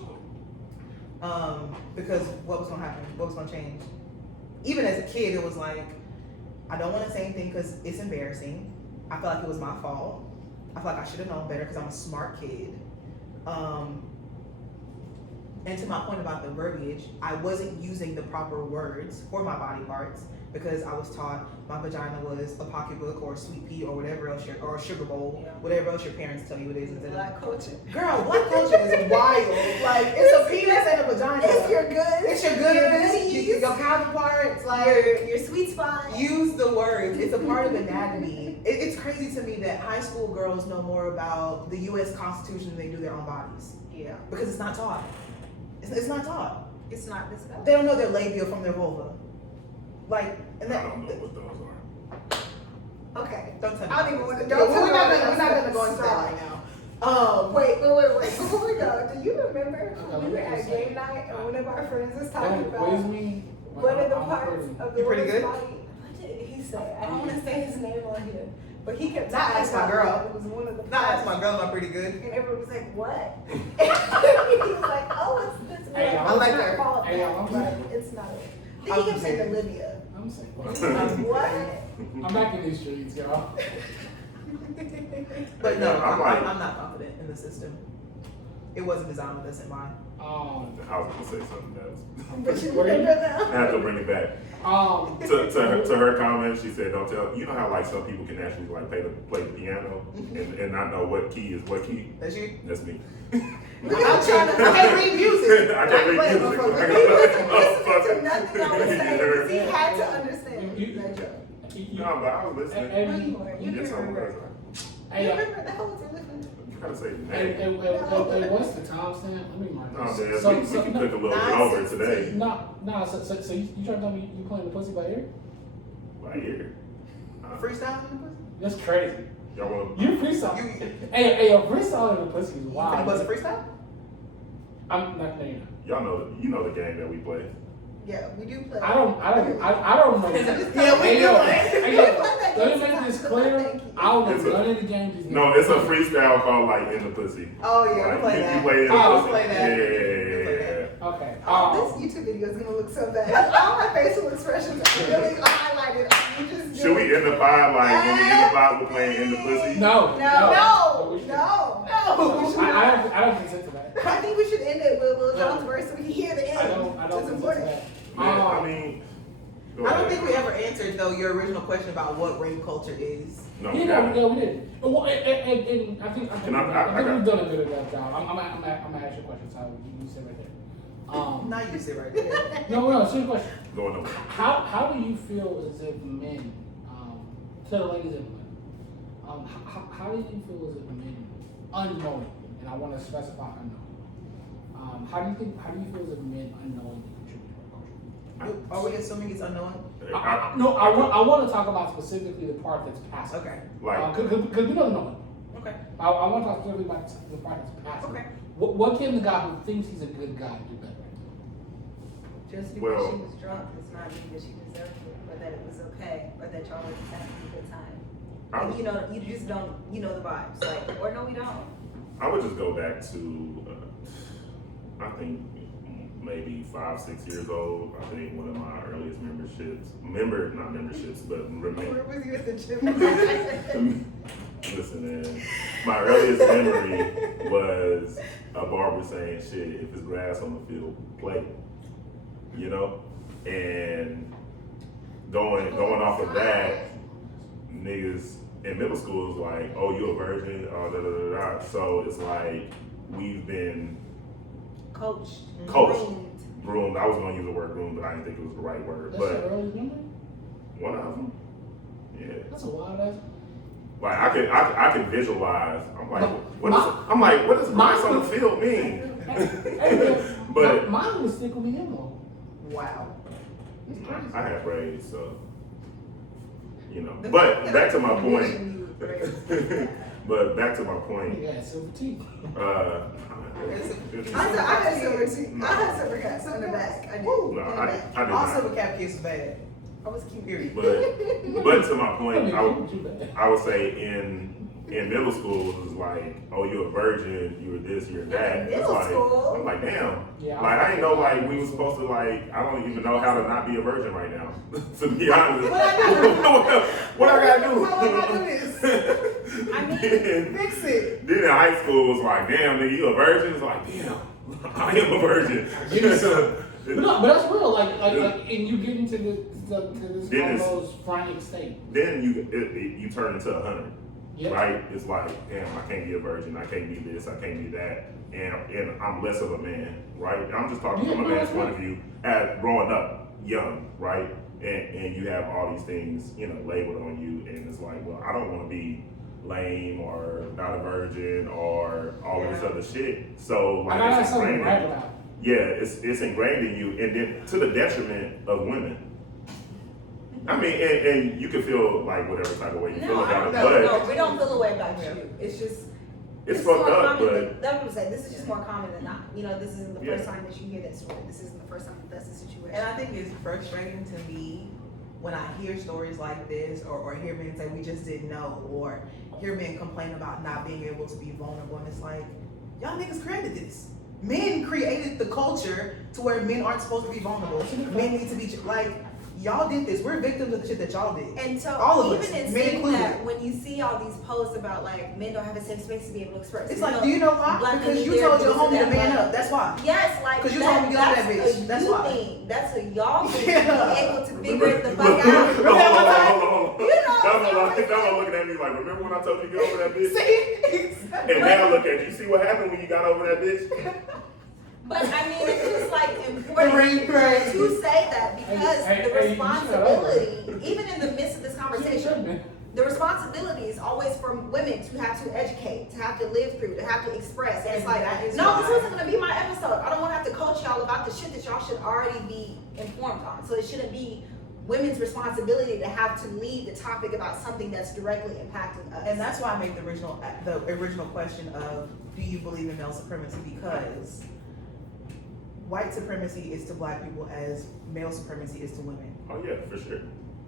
Because what was gonna happen? What was gonna change? Even as a kid, it was like, I don't want to say anything because it's embarrassing. I feel like it was my fault. I feel like I should have known better because I'm a smart kid. And to my point about the verbiage, I wasn't using the proper words for my body parts because I was taught my vagina was a pocketbook or a sweet pea or whatever else or a sugar bowl, whatever else your parents tell you it is. Black culture. Girl, black culture is wild. Like, it's a penis and a vagina. It's your goods. It's your goodies, your counterparts, like your sweet spot. use the words. It's a part of anatomy. It's crazy to me that high school girls know more about the U.S. Constitution than they do their own bodies Yeah. because it's not taught. It's not taught. It's not discussed. They don't know their labia from their vulva. Like, and I that. don't know what those are. Okay. Don't tell me. I don't even want to. Yeah, we're not gonna go into that right now. Wait. Before we go, do you remember when we were at game night and one of our friends was talking Don't about quiz me. one of the parts of the You pretty woman's good? body? What did he say? I don't want to say his name on here, but he kept Not talking ask my about girl. It was one of the. Not ask parts. my girl, am I pretty good? And everyone was like, "What?" he was like, "Oh, it's this one. Hey, I like It's not her. called Hey, that, I'm but sorry. It's not it." Then I'm he kept saying sorry. Olivia. I'm saying, Like, what? I'm back in these streets, y'all. But no, I'm like- I'm not confident in the system. It wasn't designed with us in mind. I was gonna say something else. But you remember I that? have to bring it back. To her comment, she said, "Don't tell." You know how like some people can actually like play the piano and not know what key is what key. That's you? That's me. I can't read music. I can't read Wait, music. motherfucker. He wasn't listening to nothing I was saying because he had to understand that joke. No, but I was listening. No, you weren't. You Yes, I remember. was. Hey, You remember the whole time listening? You gotta say the hey, name. what's the time stamp? Let me mark No, this. man, So- we so- can no, cook a little bit over today. No, so you trying to tell me you playing the pussy by ear? Right here. Freestyle? That's crazy. Y'all want You freestyle. You Hey, yo, freestyle in the pussy is finna wild. buzz a freestyle? I'm not saying y'all know the game that we play. Yeah, we do play. I don't know. Yeah, we Hey, do yo, it. hey, yo, let me make this clear. I don't It's know a- none of the games. No, it's a freestyle called like In the Pussy. Oh yeah, we Like, play you that. play In the Oh, Pussy. we play that. Yeah. Okay. Oh, this YouTube video is gonna look so bad. All my facial expressions are really highlighted. You just do Should we it. end the pod like when we end the pod we're playing In the Pussy? No. No, we should- no. we should I don't consent to that. I think we should end it with Lil Jon's verse so we can hear the end. I don't to consent support to it. that. Yeah, I mean, go I don't ahead. think we ever answered though your original question about what rape culture is. No, Yeah, we no, haven't. we did. Well, and I think I we've done a good enough job. I'm gonna ask you a question, so you sit right there. Now you sit right there. No, serious question. Going over. How do you feel as if men, to the ladies and women, how do you feel as if men, unknowingly, and I want to specify unknowingly, how do you feel as if men unknowingly contribute to our culture? Are we assuming it's unknown? No, I want to talk about specifically the part that's passive. Okay. Like, Because we don't know it. Okay. I want to talk specifically about the part that's passive. Okay. What can the guy who thinks he's a good guy do better? Just because Well- she was drunk does not mean that she deserved it, or that it was okay, or that y'all were just having a good time. I Like, you know, you just don't, you know the vibes, like, or no, we don't. would just go back to, I think maybe 5-6 years old. I think one of my earliest not memberships, but Where was you at the gym? listen, man. My earliest memory was a barber saying, "Shit, if it's grass on the field, play." You know, and going off of that, niggas in middle school was like, "Oh, you a virgin?" Da da da da. So it's like we've been Coached. Coached. groomed. groomed. I was gonna use the word groomed, but I didn't think it was the right word. That's your But early memory? one of them, yeah. That's a wild ass. Like I could visualize. I'm like, what My- does grass on the field mean? But mine would stick with me in though. Wow. It's crazy. I had braids, so you know. The But fact back to that my I point. envision you with braids. But back to my point. Yeah, silver teeth. I had silver teeth. I had silver caps in the back. I did. Woo. No, In the I back. did All not. silver cap kids is bad. I was cute. Period. But to my point, Too bad. I would say in middle school it was like, oh, you're a virgin, you were this, you're that. It's Middle like, school? I'm like, damn. Yeah, Like I didn't know like we were supposed to like. I don't even know how to not be a virgin right now. To be honest, What I do? what I gotta do? How do I do this? I mean, then, Fix it. then in high school it was like, damn, nigga, you a virgin? It's like, damn, I am a virgin. Give me some. But that's real. Like, and you get into this Then it's- almost frantic state. Then you turn into 100. Yep. Right? It's like, damn, I can't be a virgin, I can't be this, I can't be that, and I'm less of a man, right? I'm just talking Yeah, from a no, man's that's point of view, at growing up young, right? And you have all these things, labeled on you, and it's like, well, I don't want to be lame or not a virgin or all this Yeah. other shit. So I like, got it's something to ingrained. brag about. Yeah, it's ingrained in you, and then to the detriment of women. I mean, and you can feel like whatever type of way you feel no, about it, no, but no, we don't feel a way about you. It's just it's more fucked up. common But than- that's what I'm saying. This is just more common than not. This isn't the Yeah. first time that you hear that story. This isn't the first time that that's the situation. And I think it's frustrating to me when I hear stories like this or hear men say we just didn't know or hear men complain about not being able to be vulnerable. And it's like, y'all niggas created this. Men created the culture to where men aren't supposed to be vulnerable. Men need to be like, y'all did this. We're victims of the shit that y'all did. And so All of us, even in men saying included. that, when you see all these posts about like men don't have a safe space to be able to express, It's like, do you know why? Black Because men you there, told your this homie and to that, man like- up. That's why. yes, like 'Cause you told me to get on that that's bitch. a That's you why. thing. That's a y'all thing. Yeah. To be able to figure it the fuck Hold out. on, hold on. You know, Damo looking at me like, remember when I told you to get over that bitch? See? And now look at you. See what happened when you got over that bitch? But I mean, it's just like important Ring, ring. to say that because Hey, the hey, you responsibility, even in the midst of this Yeah, conversation, man. the responsibility is always for women to have to educate, to have to live through, to have to express. And it's like, That is no, why. this wasn't gonna be my episode. I don't wanna have to coach y'all about the shit that y'all should already be informed on. So it shouldn't be women's responsibility to have to lead the topic about something that's directly impacting us. And that's why I made the original question of, do you believe in male supremacy? Because white supremacy is to black people as male supremacy is to women. Oh yeah, for sure.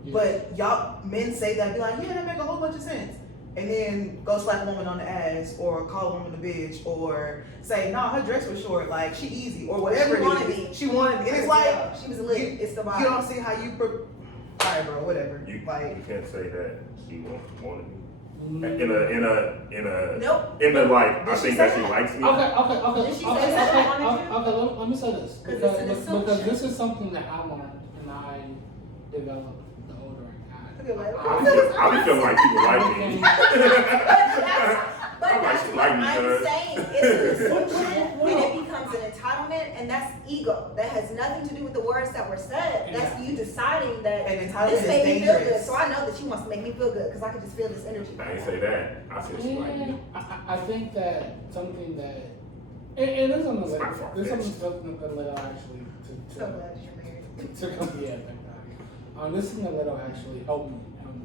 But y'all men say that, be like, yeah, that make a whole bunch of sense. And then go slap a woman on the ass or call a woman a bitch or say, nah, her dress was short, like she easy or whatever She it wanted is. me. She wanted me. And it's like, she was lit. you- It's the vibe. you don't see how you, alright bro, whatever. You Like, can't say that she wanted me. Mm. In a Nope. in the like, I Did she think say that she that? likes me. Okay. Did she okay, say that she wanted okay, you? okay, let me say this. 'Cause it's an Because assumption. this is something that I learned and I developed the older I Look at got. that. I be feeling like people like me. But I'm like, that's she what like me, I'm cuz. saying. It's an assumption, and it becomes an entitlement, and that's ego. That has nothing to do with the words that were said. That's you deciding that and entitlement this is made me feel good, dangerous. so I know that she wants to make me feel good because I can just feel this energy. I ain't say that. I said she like me. I think that something that and there's something It's not that there's something that Leto actually So glad you're married. to come yeah, thank God. This thing that Leto actually helped me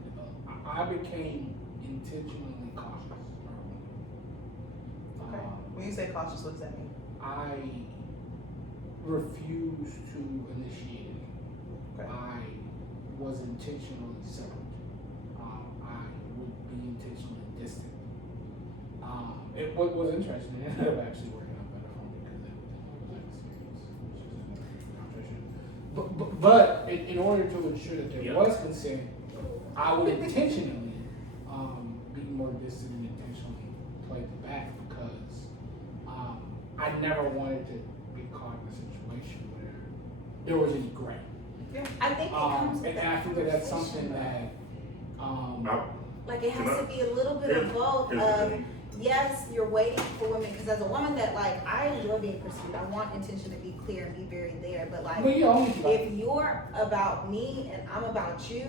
develop. I became intentionally cautious. okay. When you say cautious, what does that mean? I refused to initiate it. Okay. I was intentionally separate. I would be intentionally distant. What was interesting, it ended up actually working out better for me because everything was like serious, which is another conversation. But in order to ensure that there was consent, I would intentionally be more distant and intentionally play the back because I never wanted to be caught in a situation where there was any gray. I think it comes with And I think that that's something that like it has to be a little bit of both. Here's the thing. Yes, you're waiting for women because as a woman that like I enjoy being pursued. I want intention to be clear and be very there. But like if you're about me and I'm about you,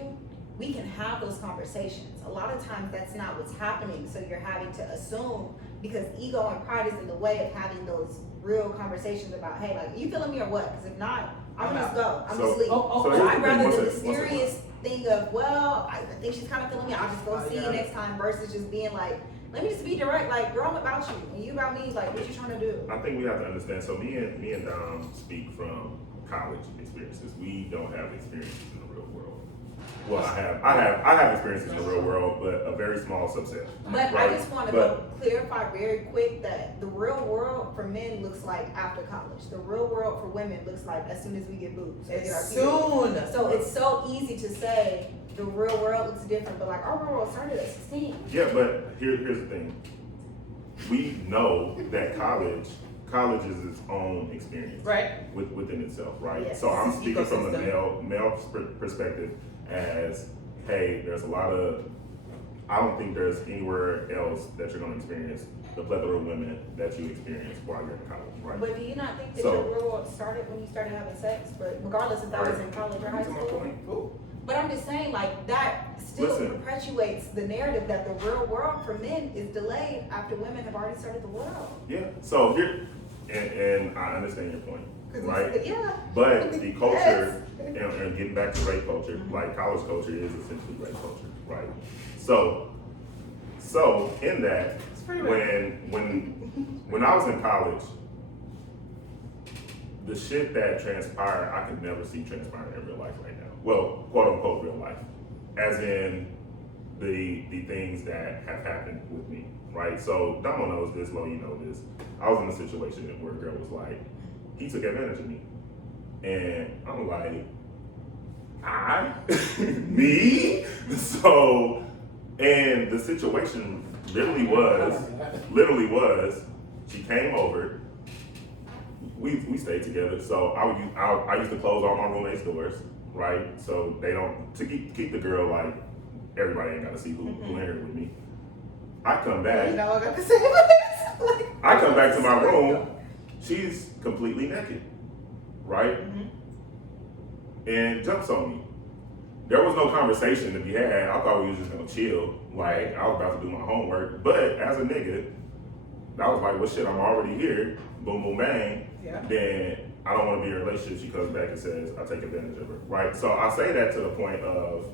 we can have those conversations. A lot of times that's not what's happening. So you're having to assume because ego and pride is in the way of having those real conversations about, hey, like you feeling me or what? Because if not, I'm gonna just go. I'm just leave. So So here's the I'd thing, rather once the it- once it- mysterious thing of, well, I think she's kind of feeling me. I'll just go see you yeah. next time versus just being like, let me just be direct. Like, girl, I'm about you, and you about me. Like, what you trying to do? I think we have to understand. So me and Dom speak from college experiences. We don't have experiences in the real world. Well, I have experiences in the real world, but a very small subset. But right? I just want to go clarify very quick that the real world for men looks like after college. The real world for women looks like as soon as we get boobs. As soon. So it's so easy to say the real world looks different, but like our real world started at 16. Yeah, but here's the thing. We know that college is its own experience, Right. within itself, right? Yes. So I'm It's an speaking from the ecosystem. male perspective as, hey, there's a lot of. I don't think there's anywhere else that you're going to experience the plethora of women that you experience while you're in college, right? But do you not think that So- your real world started when you started having sex? But regardless if that was in college or high To my school. point. Ooh. But I'm just saying, like, that still Listen. perpetuates the narrative that the real world for men is delayed after women have already started the world. Yeah. So here, and I understand your point, right? Yeah. But the culture, Yes. and getting back to rape culture, like college culture is essentially rape culture, right? So in that, It's pretty bad. when I was in college, the shit that transpired, I could never see transpiring in real life right now. Well, quote unquote real life, as in the things that have happened with me, right? So Domo knows this, Lo, you know this. I was in a situation where a girl was like, he took advantage of me. And I'm like, me? So, and the situation literally was, she came over, we stayed together. So I used to close all my roommates' doors, right? So they don't, to keep the girl like, everybody ain't gotta see who in here with me. I come back. You know, I got to say this. Like, I come back to my room, she's completely naked, right? And jumps on me. There was no conversation to be had. I thought we was just gonna chill. Like, I was about to do my homework. But as a nigga, I was like, well shit, I'm already here. Boom, boom, bang. Yeah. Then I don't wanna be in a relationship. She comes back and says, I take advantage of her, right? So I say that to the point of,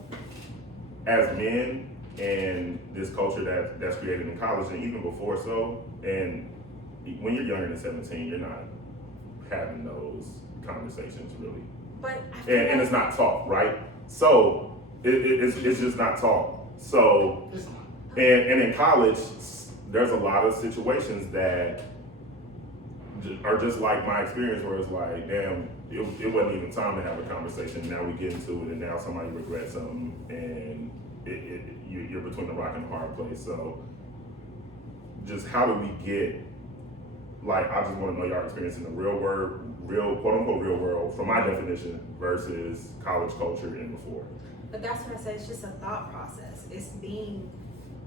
as men, and this culture that's created in college and even before so, and when you're younger than 17, you're not having those conversations really. But I feel And it's not taught, right? So it's just not taught. So It's not. and in college, there's a lot of situations that are just like my experience where it's like, damn, it wasn't even time to have a conversation. Now we get into it and now somebody regrets something and you're between the rock and the hard place. So just how do we get, like, I just want to know your experience in the real quote unquote real world from my definition versus college culture and before. But that's what I said, it's just a thought process. It's being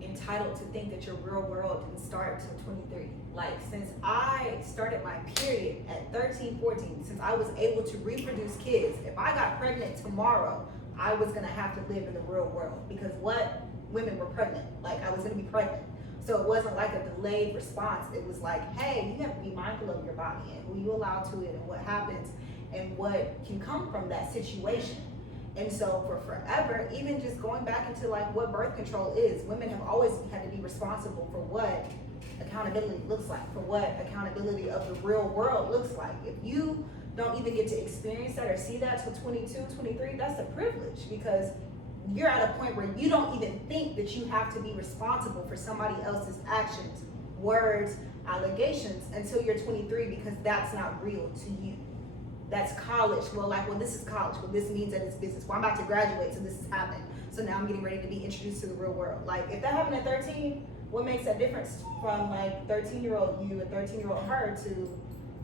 entitled to think that your real world didn't start till 23. Like, since I started my period at 13, 14, since I was able to reproduce kids, if I got pregnant tomorrow, I was gonna have to live in the real world because what women were pregnant, like I was gonna be pregnant. So it wasn't like a delayed response. It was like, hey, you have to be mindful of your body and who you allow to it and what happens and what can come from that situation. And so for forever, even just going back into like what birth control is, women have always had to be responsible for what accountability looks like, for what accountability of the real world looks like. If you don't even get to experience that or see that till 22, 23, that's a privilege because you're at a point where you don't even think that you have to be responsible for somebody else's actions, words, allegations until you're 23 because that's not real to you. That's college. Well, this is college. Well, this means that it's business. Well, I'm about to graduate, so this is happening. So now I'm getting ready to be introduced to the real world. Like, if that happened at 13, what makes that difference from like 13-year-old you and 13-year-old her to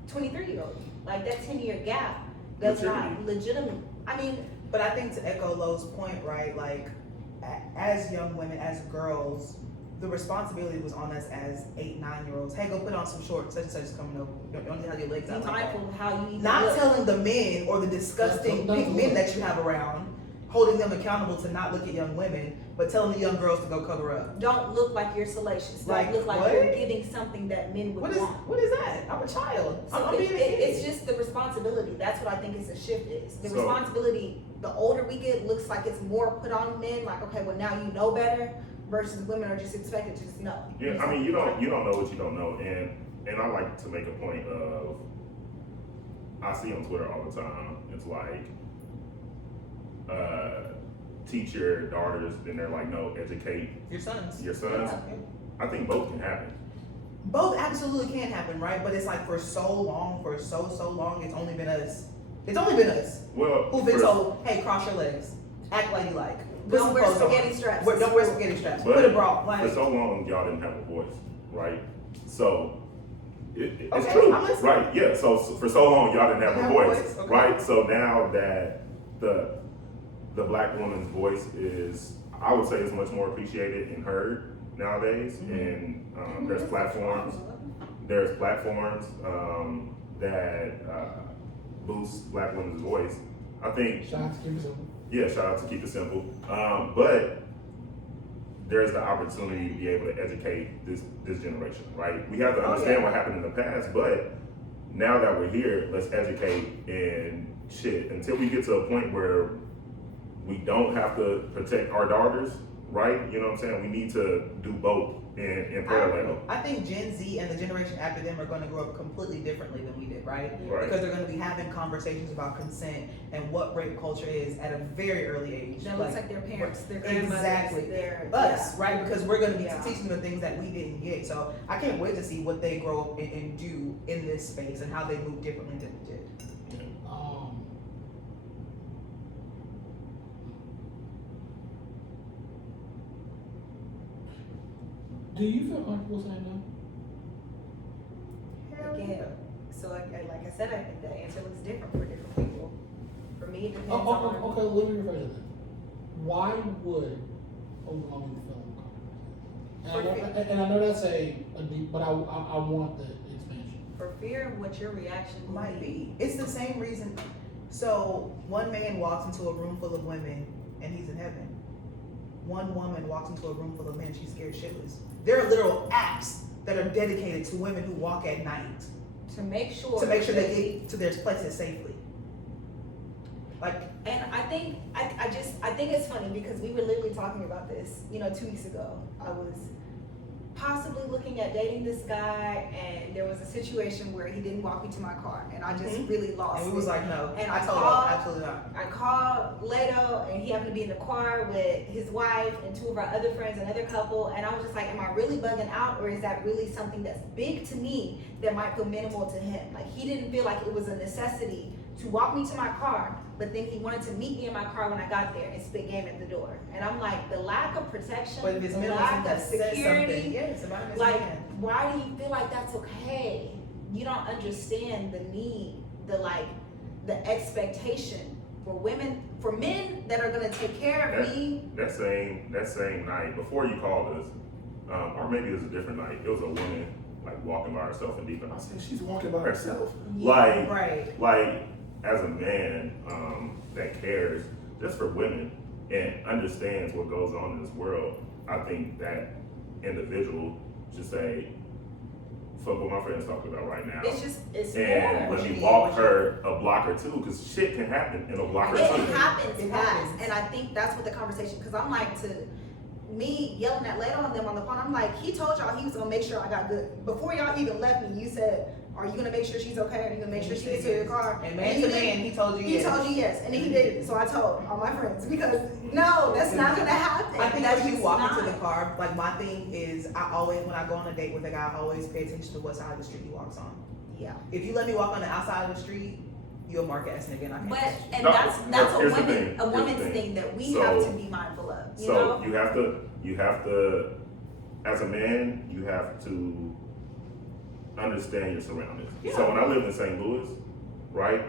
23-year-old you? Like, that 10-year gap does not legitimate. I mean, But I think to echo Lo's point, right, like as young women, as girls, the responsibility was on us as 8, 9-year-olds. Hey, go put on some shorts, such and such is coming over. You don't have your legs be out like that. mindful of how you even Not look. telling the men or the disgusting Don't big look. men that you have around, holding them accountable to not look at young women, but telling the young girls to go cover up. Don't look like you're salacious. Don't Like, look like what? you're giving something that men would What is want. that? I'm a child. So I'm being a kid. it's just the responsibility. That's what I think is the shift is. The So- responsibility, the older we get, looks like it's more put on men. Like, okay, well now you know better. versus women are just expected to just know. Yeah, I mean, you don't know what you don't know, and I like to make a point of, I see on Twitter all the time, it's like, teach your daughters, then they're like, no, educate Your sons. your sons. Yeah. I think both can happen. Both absolutely can happen, right? But it's like for so long, so long, it's only been us. It's only been us Well, who've been for- told, hey, cross your legs, act ladylike. Put Don't some wear clothes on. spaghetti straps. Don't wear spaghetti straps. But Put a bra. Like, for so long, y'all didn't have a voice, right? So it's Okay, true, I'm listening. right? Yeah. So for so long, y'all didn't have a voice, Okay. right? So now that the black woman's voice is, I would say, is much more appreciated and heard nowadays, and there's platforms. There's platforms that boost black women's voice. I think, Shout out to Keep It Simple. yeah, shout out to Keep It Simple. But there's the opportunity to be able to educate this generation, right? We have to understand what happened in the past, but now that we're here, let's educate and shit. Until we get to a point where we don't have to protect our daughters, right? You know what I'm saying? We need to do both in parallel. I think Gen Z and the generation after them are going to grow up completely differently than we did, right? Right. Because they're going to be having conversations about consent and what rape culture is at a very early age. That looks like their parents, their grandmothers, Exactly. their Us, right? Because we're going to be Yeah. teaching them the things that we didn't get. So I can't wait to see what they grow up and do in this space and how they move differently than we did. Do you feel comfortable saying no? Again, so like I said, I think the answer looks different for different people. For me, it depends on. Okay, let me rephrase it then. Why would a woman feel uncomfortable? And I know that's a deep, but I want the expansion. For fear of what your reaction will Might be. It's the same reason. So one man walks into a room full of women and he's in heaven. One woman walks into a room full of men and she's scared shitless. There are literal apps that are dedicated to women who walk at night to make sure they get to their places safely. Like, and I think I think it's funny because we were literally talking about this, 2 weeks ago. I was possibly looking at dating this guy, and there was a situation where he didn't walk me to my car, and I just really lost and it. we was like, no. And I I told called- him absolutely not. I called Leto, and he happened to be in the car with his wife and two of our other friends, another couple, and I was just like, am I really bugging out, or is that really something that's big to me that might feel minimal to him? Like, he didn't feel like it was a necessity to walk me to my car, but then he wanted to meet me in my car when I got there and spit game at the door. And I'm like, the lack of protection, But if it's the minimal, lack of that says something. security, Yes, about his like, man. why do you feel like that's okay? You don't understand the need, the expectation for women, for men that are gonna take care of me. That same night, before you called us, or maybe it was a different night, it was a woman like walking by herself in deep, and I said, she's walking by herself. Like, Right. like as a man that cares just for women and understands what goes on in this world, I think that individual should say, fuck what my friend's talking about right now. It's And more. let me walk her a block or two, because shit can happen in a block or It two. happens It fast, happens. and I think that's what the conversation. Because I'm like, to me yelling at Leto and them on the phone, I'm like, he told y'all he was gonna make sure I got good. Before y'all even left me, you said, "Are you gonna make sure she's okay? Are you gonna make sure she gets to your car?" And man to man, he told you He yes. told you yes, and then he did. So I told all my friends, because no, that's not gonna happen. I think that's as you just walk not. into the car, like my thing is, I always, when I go on a date with a guy, I always pay attention to what side of the street he walks on. Yeah, If you let me walk on the outside of the street, you're a mark ass nigga, and I can't. but trust you. and No, that's here's a the woman, thing, a here's the woman's thing. thing that we So- have to be mindful of. You know? So you have to, as a man, you have to understand your surroundings. Yeah. So when I lived in St. Louis, right,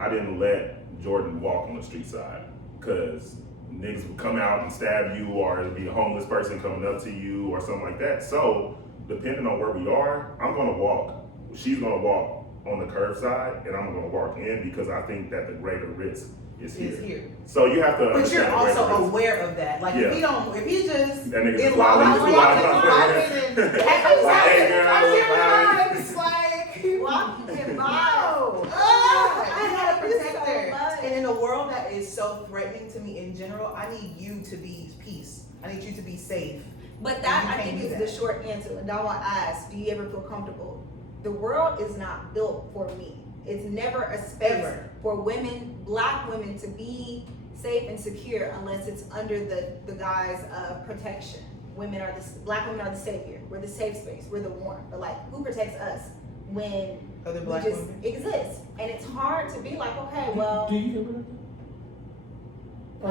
I didn't let Jordan walk on the street side, because niggas would come out and stab you, or it'd be a homeless person coming up to you or something like that. So depending on where we are, I'm gonna walk. She's gonna walk on the curb side, and I'm gonna walk in, because I think that the greater risk is Is here. here. So you have to But you're understand the greater also risk. aware of that. Like Yeah. if he just That nigga in just law, walking, he's walking, walking, walking. Hey, girl, I'm giving bye. vibes, like Walking in no. vibes. I had a It's so protector. much. And in a world that is so threatening to me in general. I need you to be peace. I need you to be safe. But that, You I can't think, do is that. the short answer. And I want to ask, do you ever feel comfortable? The world is not built for me. It's never a space Ever. for women, black women, to be safe and secure unless it's under the guise of protection. Black women are the savior. We're the safe space. We're the warmth. But like, who protects us when Other we black just women. exist? And it's hard to be like, okay, well, Do you ever?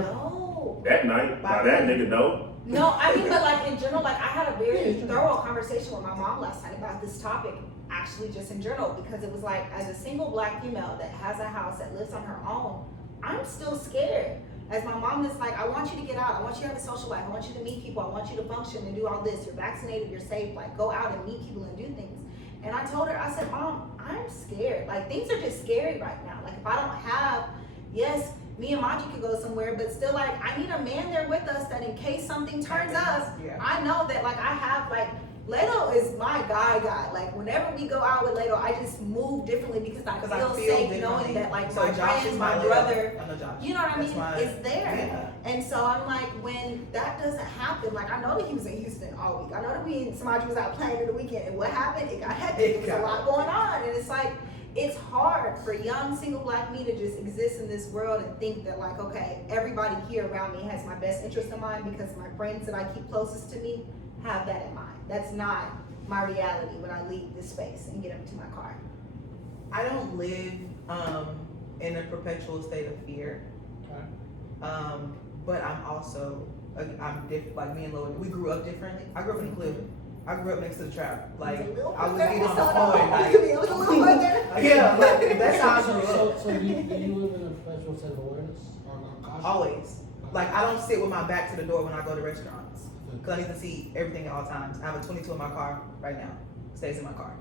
no. That night, by that nigga, no. No, I mean, but like in general, like I had a very Yeah, sure. thorough conversation with my mom last night about this topic, actually just in general, because it was like, as a single black female that has a house, that lives on her own, I'm still scared. As my mom is like, I want you to get out, I want you to have a social life, I want you to meet people, I want you to function and do all this, you're vaccinated, you're safe, like go out and meet people and do things. And I told her, I said, Mom, I'm scared. Like things are just scary right now. Like if I don't have, yes, me and Cimajie could go somewhere, but still like I need a man there with us that in case something turns up, Yeah. I know that like I have like, Leto is my guy. Like whenever we go out with Leto, I just move differently because I feel safe knowing that like my friends, my brother, I know Josh. you know what I mean, That's is there. Yeah. And so I'm like, when that doesn't happen, like I know that he was in Houston all week. I know that we and Cimajie was out playing in the weekend, and what happened? It got hectic. There was a lot going on, and it's like, it's hard for young single black me to just exist in this world and think that like, okay, everybody here around me has my best interest in mind because my friends that I keep closest to me have that in mind. That's not my reality when I leave this space and get into my car. I don't live in a perpetual state of fear. But I'm also I'm different. Like me and Lo, we grew up differently. I grew up in the cliff. I grew up next to the trap. Like I was getting on the phone. Like, It was a little further. yeah, like, that's how I grew up. So do you live in a perpetual state of awareness or caution? Always. Like I don't sit with my back to the door when I go to restaurants because I need to see everything at all times. I have a 22 in my car right now. Stays in my car.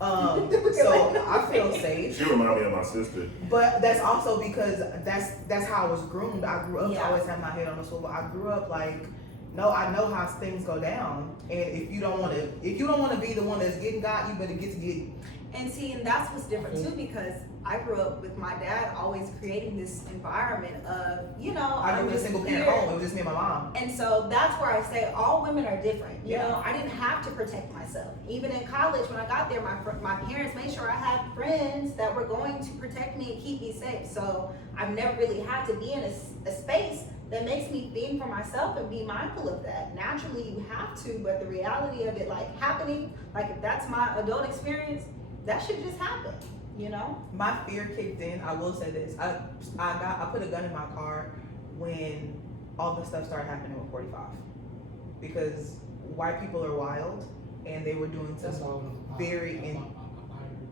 So I feel safe. She remind me of my sister. But that's also because that's how I was groomed. I grew up to Yeah. always have my head on the swivel. I grew up like, no, I know how things go down. And if you don't want to be the one that's getting got, you better get to get. And see, and that's what's different too, because I grew up with my dad always creating this environment of, you know, I grew up in a just single parent here. home. It was just me and my mom. And so that's where I say all women are different. You Yeah. know, I didn't have to protect myself. Even in college, when I got there, my parents made sure I had friends that were going to protect me and keep me safe. So I've never really had to be in a space that makes me think for myself and be mindful of that. Naturally, you have to, but the reality of it like happening, like if that's my adult experience, that should just happen, you know? My fear kicked in. I will say this. I put a gun in my car when all the stuff started happening with 45, because white people are wild and they were doing some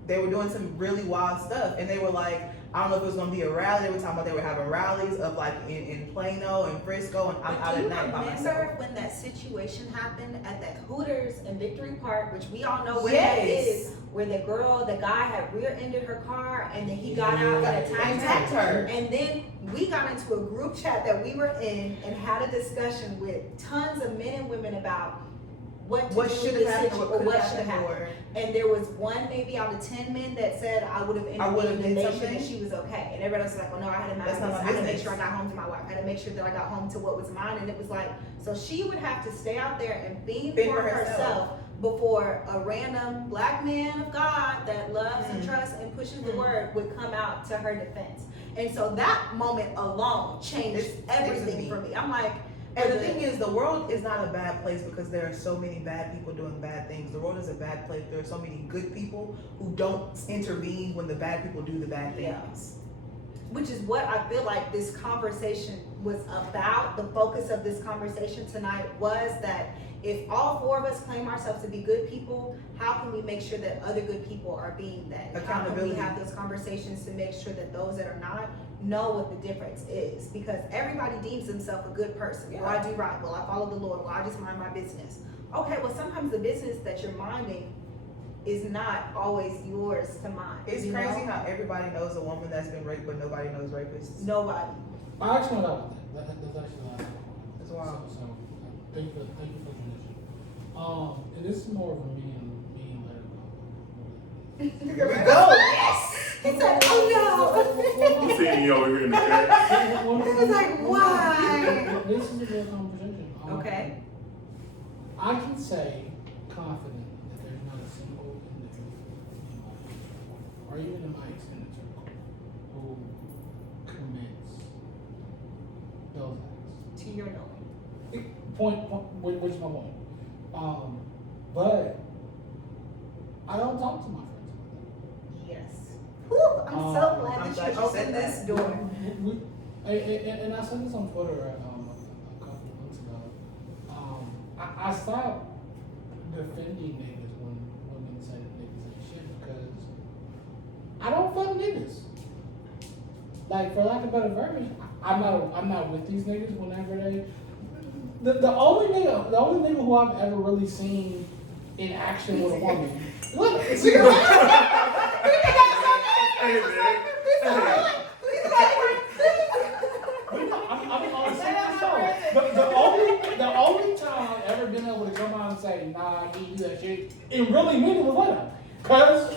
they were doing some really wild stuff, and they were like, I don't know if it was gonna be a rally. They were talking about they were having rallies of like in Plano and Frisco, and I'm out at night by myself. Remember when that situation happened at that Hooters in Victory Park, which we all know where Yes. that is, where the guy had rear-ended her car, and then he got out and attacked her. And then we got into a group chat that we were in and had a discussion with tons of men and women about what should have happened, what should have happened. And there was one maybe out of 10 men that said I would have intervened and made sure that she was okay. And everybody else was like, well, no, I had to mind this. I had to make sure I got home to my wife. I had to make sure that I got home to what was mine. And it was like, so she would have to stay out there and fend for herself before a random black man of God that loves and trusts and pushes the word would come out to her defense. And so that moment alone changed everything for me. I'm like, and the thing is, the world is not a bad place because there are so many bad people doing bad things. The world is a bad place. There are so many good people who don't intervene when the bad people do the bad things. Which is what I feel like this conversation was about. The focus of this conversation tonight was that if all four of us claim ourselves to be good people, how can we make sure that other good people are being that? How can we have those conversations to make sure that those that are not know what the difference is? Because everybody deems themselves a good person. Well, I do right. Well, I follow the Lord. Well, I just mind my business. Okay, well, sometimes the business that you're minding is not always yours to mind. It's crazy how everybody knows a woman that's been raped, but nobody knows rapists. Nobody. I actually want to know about that. That's actually the last one. That's wild. So thank you for the transition. And this is more of a me and Leto. Here we go. Yes! He said, oh no! You seeing me over here in the chat? One of was like, why? This is a real conversation. Okay. I can say confidently that there's not a single individual in my circle, or even in my extended circle, who commits those acts. To your knowing. Which is my point. But I don't talk to my friends about Yes. Whew, I'm so glad I'm that glad you you opened said this that. door. and I said this on Twitter a couple of months ago. I stopped defending niggas when women say that niggas ain't shit because I don't fuck niggas. Like, for lack of better verbiage, I'm not with these niggas whenever they. The only nigga who I've ever really seen in action with a woman. Look, see, Hey, man. I'm on serious though. The only time I've ever been able to come out and say, nah, I didn't do that shit, and really mean it was later. Cause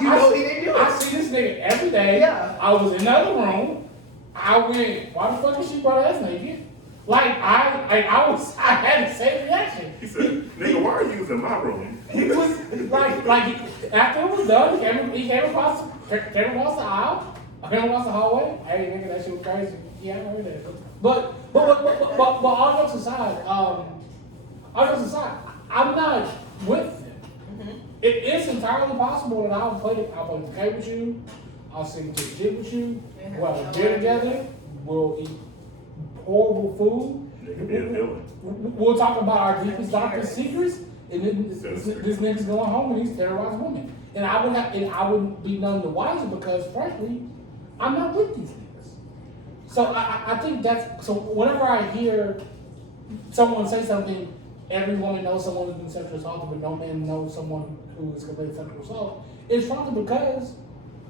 You know he didn't do it. I see this nigga every day. Yeah. I was in the other room. I went, why the fuck is she butt ass naked? Like I had the same reaction. He said, nigga, why are you using my room? He was like after it was done, he came across the aisle, came across the hallway. Hey nigga, that shit was crazy. Yeah, I heard that. But all jokes aside, I'm not with them. Mm-hmm. It's entirely possible that I'll play the game with you, I'll sing to the jig with you, we'll have dinner together, we'll eat horrible food. Nigga be a villain. We'll talk about our deepest, darkest secrets, and then this nigga's going home and he's terrorizing women. And I wouldn't be none the wiser because, frankly, I'm not with these niggas. So I think that's so. Whenever I hear someone say something, every woman knows someone who's been sexually assaulted, but no man knows someone who is committed sexual assault. It's probably because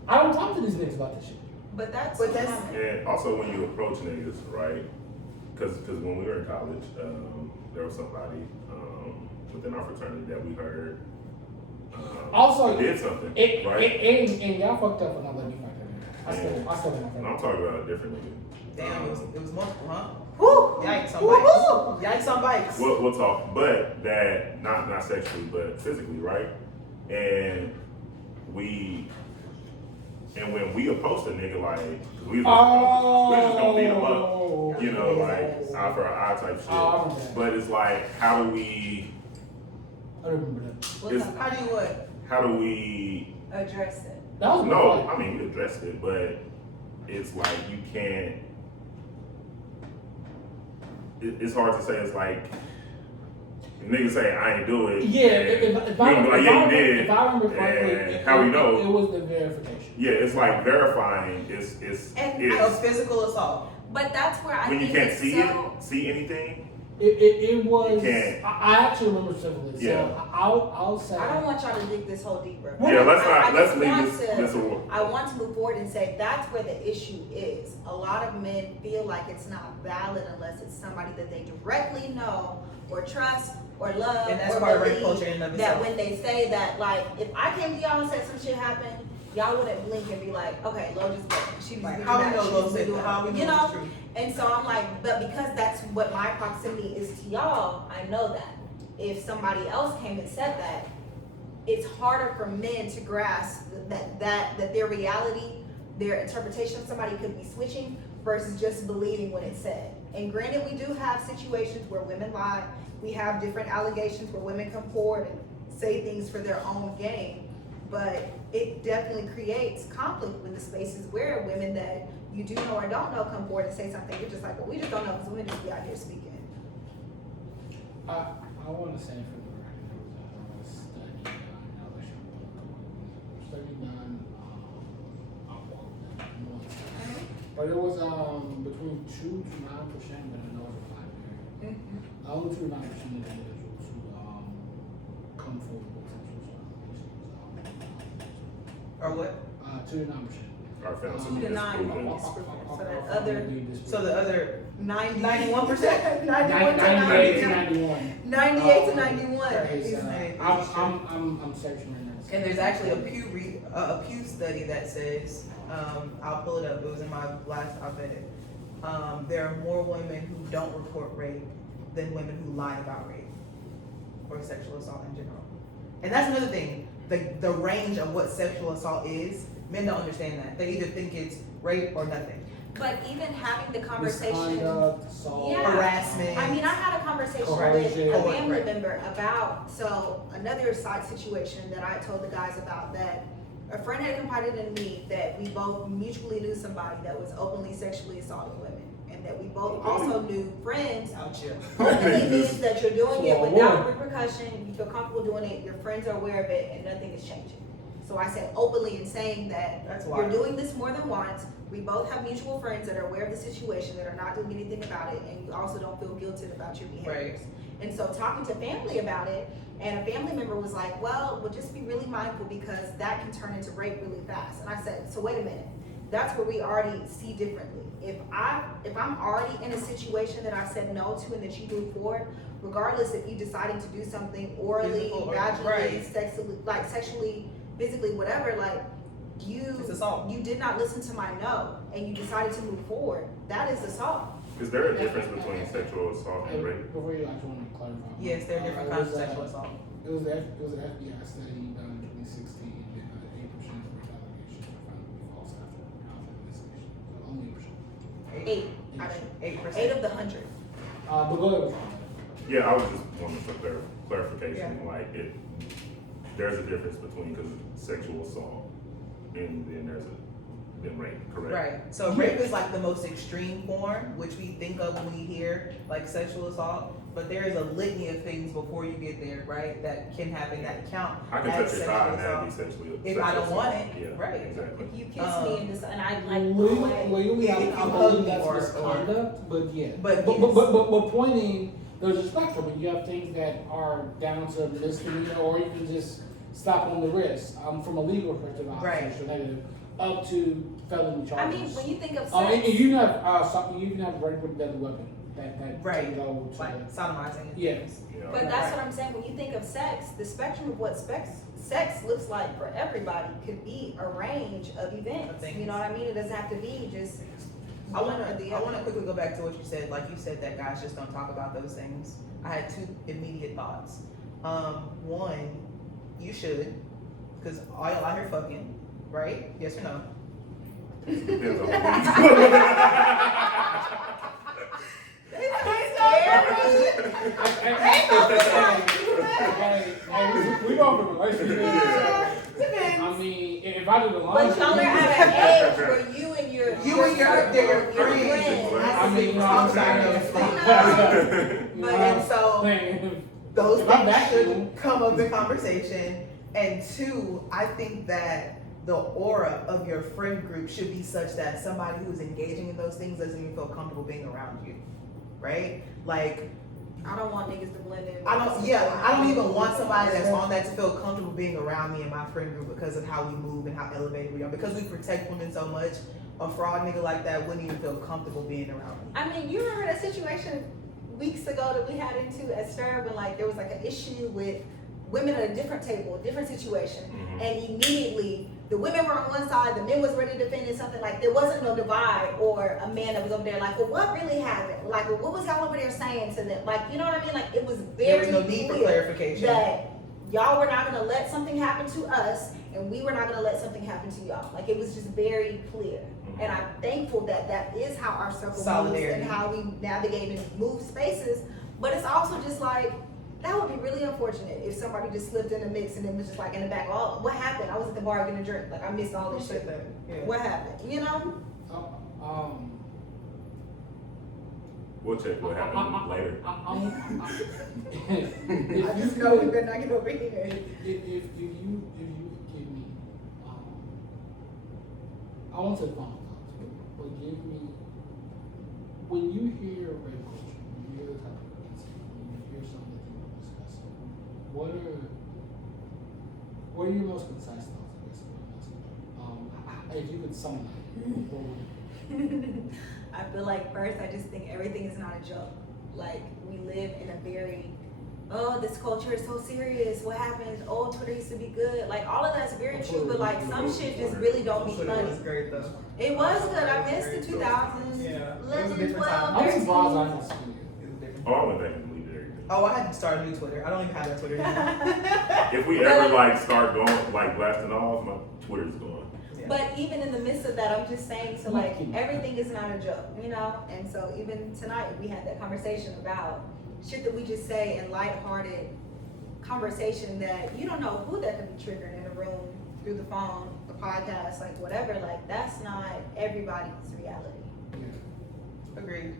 I don't talk to these niggas about this shit. But that's And also when you approach niggas, right? Because when we were in college, there was somebody within our fraternity that we heard Also, did something, and right? y'all fucked up for not letting me fight that nigga. I still don't And know. I'm talking about a different nigga. Damn, it was multiple, huh? Whew. Yikes on Woo-hoo. bikes. Yikes on bikes. We'll talk, but that not sexually, but physically, right? And when we approached a nigga like, we just gonna beat him up, you know, like eye for eye type shit. Oh, But it's like, how do we I remember that. What's up? How do you what? how do we Address it. That was no, my fight. I mean we addressed it, but it's like you can't it's hard to say. It's like if niggas say I ain't do it. Yeah, if I remember correctly, and how we know? It was the verification. Yeah, it's like verifying is Of physical assault. But that's where I when you think can't it's see so, see anything. It was. You can't. I actually remember specifically. So Yeah. I'll say. I don't want y'all to dig this hole deeper. Yeah, let's I not let's just leave want this to- away. I want to move forward and say that's where the issue is. A lot of men feel like it's not valid unless it's somebody that they directly know or trust or love And that's or part of rape believe culture in and of that itself. when they say that, like, if I came to y'all and said some shit happened, y'all wouldn't blink and be like, okay, Lo just broke. She was Like, doing how we that. know She Lo was said doing that? How we that. know You it's know? true? And so I'm like, but because that's what my proximity is to y'all, I know that. If somebody else came and said that, it's harder for men to grasp that their reality, their interpretation of somebody could be switching versus just believing what it said. And granted, we do have situations where women lie. We have different allegations where women come forward and say things for their own gain. But it definitely creates conflict with the spaces where women that you do know or don't know come forward and say something. You're just like, well, we just don't know because women just be out here speaking. I want to say for the record, there was a study done. I wish I would have study done. I'll quote that once. But it was between 2 to 9%, but I know it's a primary. Only 2 to 9% of individuals who come forward with sexual assault allegations. Or what? 2 to 9%. Our found to 2 be to 9 disproven. will be disproven. So that other So the other 91%, 91%? 91 to 98 to 91. 91. 98 to 91. Is, Right. I'm searching right now. And there's actually a Pew study that says, I'll pull it up. It was in my last op-ed. There are more women who don't report rape than women who lie about rape or sexual assault in general. And that's another thing, the range of what sexual assault is, men don't understand that. They either think it's rape or nothing. But even having the conversation, Misconduct, assault, Yeah. Harassment. I mean, I had a conversation Coercion. with a family Right. member about, so another side situation that I told the guys about, that a friend had confided in me that we both mutually knew somebody that was openly sexually assaulting women. And that we both also knew friends. Out here. Openly means that you're doing it So, without repercussion, you feel comfortable doing it, your friends are aware of it, and nothing is changing. So I said openly in saying that That's you're wild. doing this more than once. We both have mutual friends that are aware of the situation, that are not doing anything about it, and you also don't feel guilty about your behaviors. And so talking to family about it, and a family member was like, well, just be really mindful because that can turn into rape really fast. And I said, so wait a minute, that's where we already see differently. If I'm already in a situation that I said no to and that you move forward, regardless if you deciding to do something orally, Physical or- vaginally, right. sexually, physically, whatever, like It's assault. you did not listen to my no and you decided to move forward. That is assault. Is there a difference between sexual assault and rape? Before you, I just want to clarify. Yes, there are different It kinds of was, sexual assault. It was an FBI study done in 2016 that 8% of rape allegations were found to be false after investigation. So only 8%. 8 out of 8%. 8 of the 100. But go ahead. Yeah, I was just wanting for clarification, like there's a difference between, because sexual assault and then then rape, correct? Right. So rape is like the most extreme form, which we think of when we hear like sexual assault. But there is a litany of things before you get there, right? That can happen, that count I can as touch your sexual thigh and that'd be assault. sexually. If I don't want it, right. Exactly. If you kiss me and this, and I like Legally, Yeah, I if you hug believe me that's or- misconduct, but yeah. But But yes. pointing, there's a spectrum, and you have things that are down to misdemeanor, or you can just stop on the wrist. From a legal perspective, Right. obviously, negative, up to felony I charges. mean, when you think of sex, And you can have rape with a deadly weapon. That Right. can go to Like sodomizing. Yes. Yeah. but that's what I'm saying. When you think of sex, the spectrum of what sex looks like for everybody could be a range of events. Of things. You know what I mean? It doesn't have to be just I one or the other. want to quickly go back to what you said. Like you said that guys just don't talk about those things. I had two immediate thoughts. One, you should, because all y'all out here fucking, right? Yes or no? Depends on what We go for relationship. Depends. I mean, if I do the laundry, But y'all are at an age where you and your your circle, friends. I mean, you know what I'm saying? You know But what and I'm so saying? those If I'm things that should cool. come up in conversation. And two, I think that the aura of your friend group should be such that somebody who's engaging in those things doesn't even feel comfortable being around you, right? Like, I don't want niggas to blend in. I don't even want somebody that's on that to feel comfortable being around me and my friend group because of how we move and how elevated we are. Because we protect women so much, a fraud nigga like that wouldn't even feel comfortable being around me. I mean, you remember that situation weeks ago that we had into at Stir when like there was like an issue with women at a different table, a different situation, and immediately the women were on one side, the men was ready to defend it, something like there wasn't no divide or a man that was over there like, well, what really happened? Like, well, what was y'all over there saying to them? Like, you know what I mean? Like, it was There very was no need for clear clarification. that y'all were not gonna let something happen to us, and we were not gonna let something happen to y'all. Like, it was just very clear. And I'm thankful that that is how our circle moves Solidarity. and how we navigate and move spaces. But it's also just like, that would be really unfortunate if somebody just slipped in the mix and then was just like in the back, oh, what happened? I was at the bar getting a drink. Like, I missed all this shit. Yeah. What happened? You know? We'll check what happened later. I just know we better not get over here. If you give me, I won't say final thoughts, but give me, when you hear rape culture, when you hear the type of incident, when you hear something that people are discussing, what are your most concise thoughts, I guess, about this? If you could sum it, what would I feel like first, I just think everything is not a joke. Like, we live in a very oh, this culture is so serious. What happens? Oh, Twitter used to be good. Like all of that's very true, but like some shit just really don't be Twitter funny. was great though. It was good. I missed the 2000s. Yeah, it was a 11, different time. 12, I'm 13. surprised I didn't see it. It was different. Oh, I went back and deleted everything. Oh, I had to start a new Twitter. I don't even have that Twitter anymore. If we ever like start going like blasting off, my Twitter's gone. Yeah. But even in the midst of that, I'm just saying, so like everything is not a joke, you know? And so even tonight, we had that conversation about shit that we just say in lighthearted conversation that you don't know who that could be triggering in a room, through the phone, the podcast, like whatever. Like that's not everybody's reality. Agreed.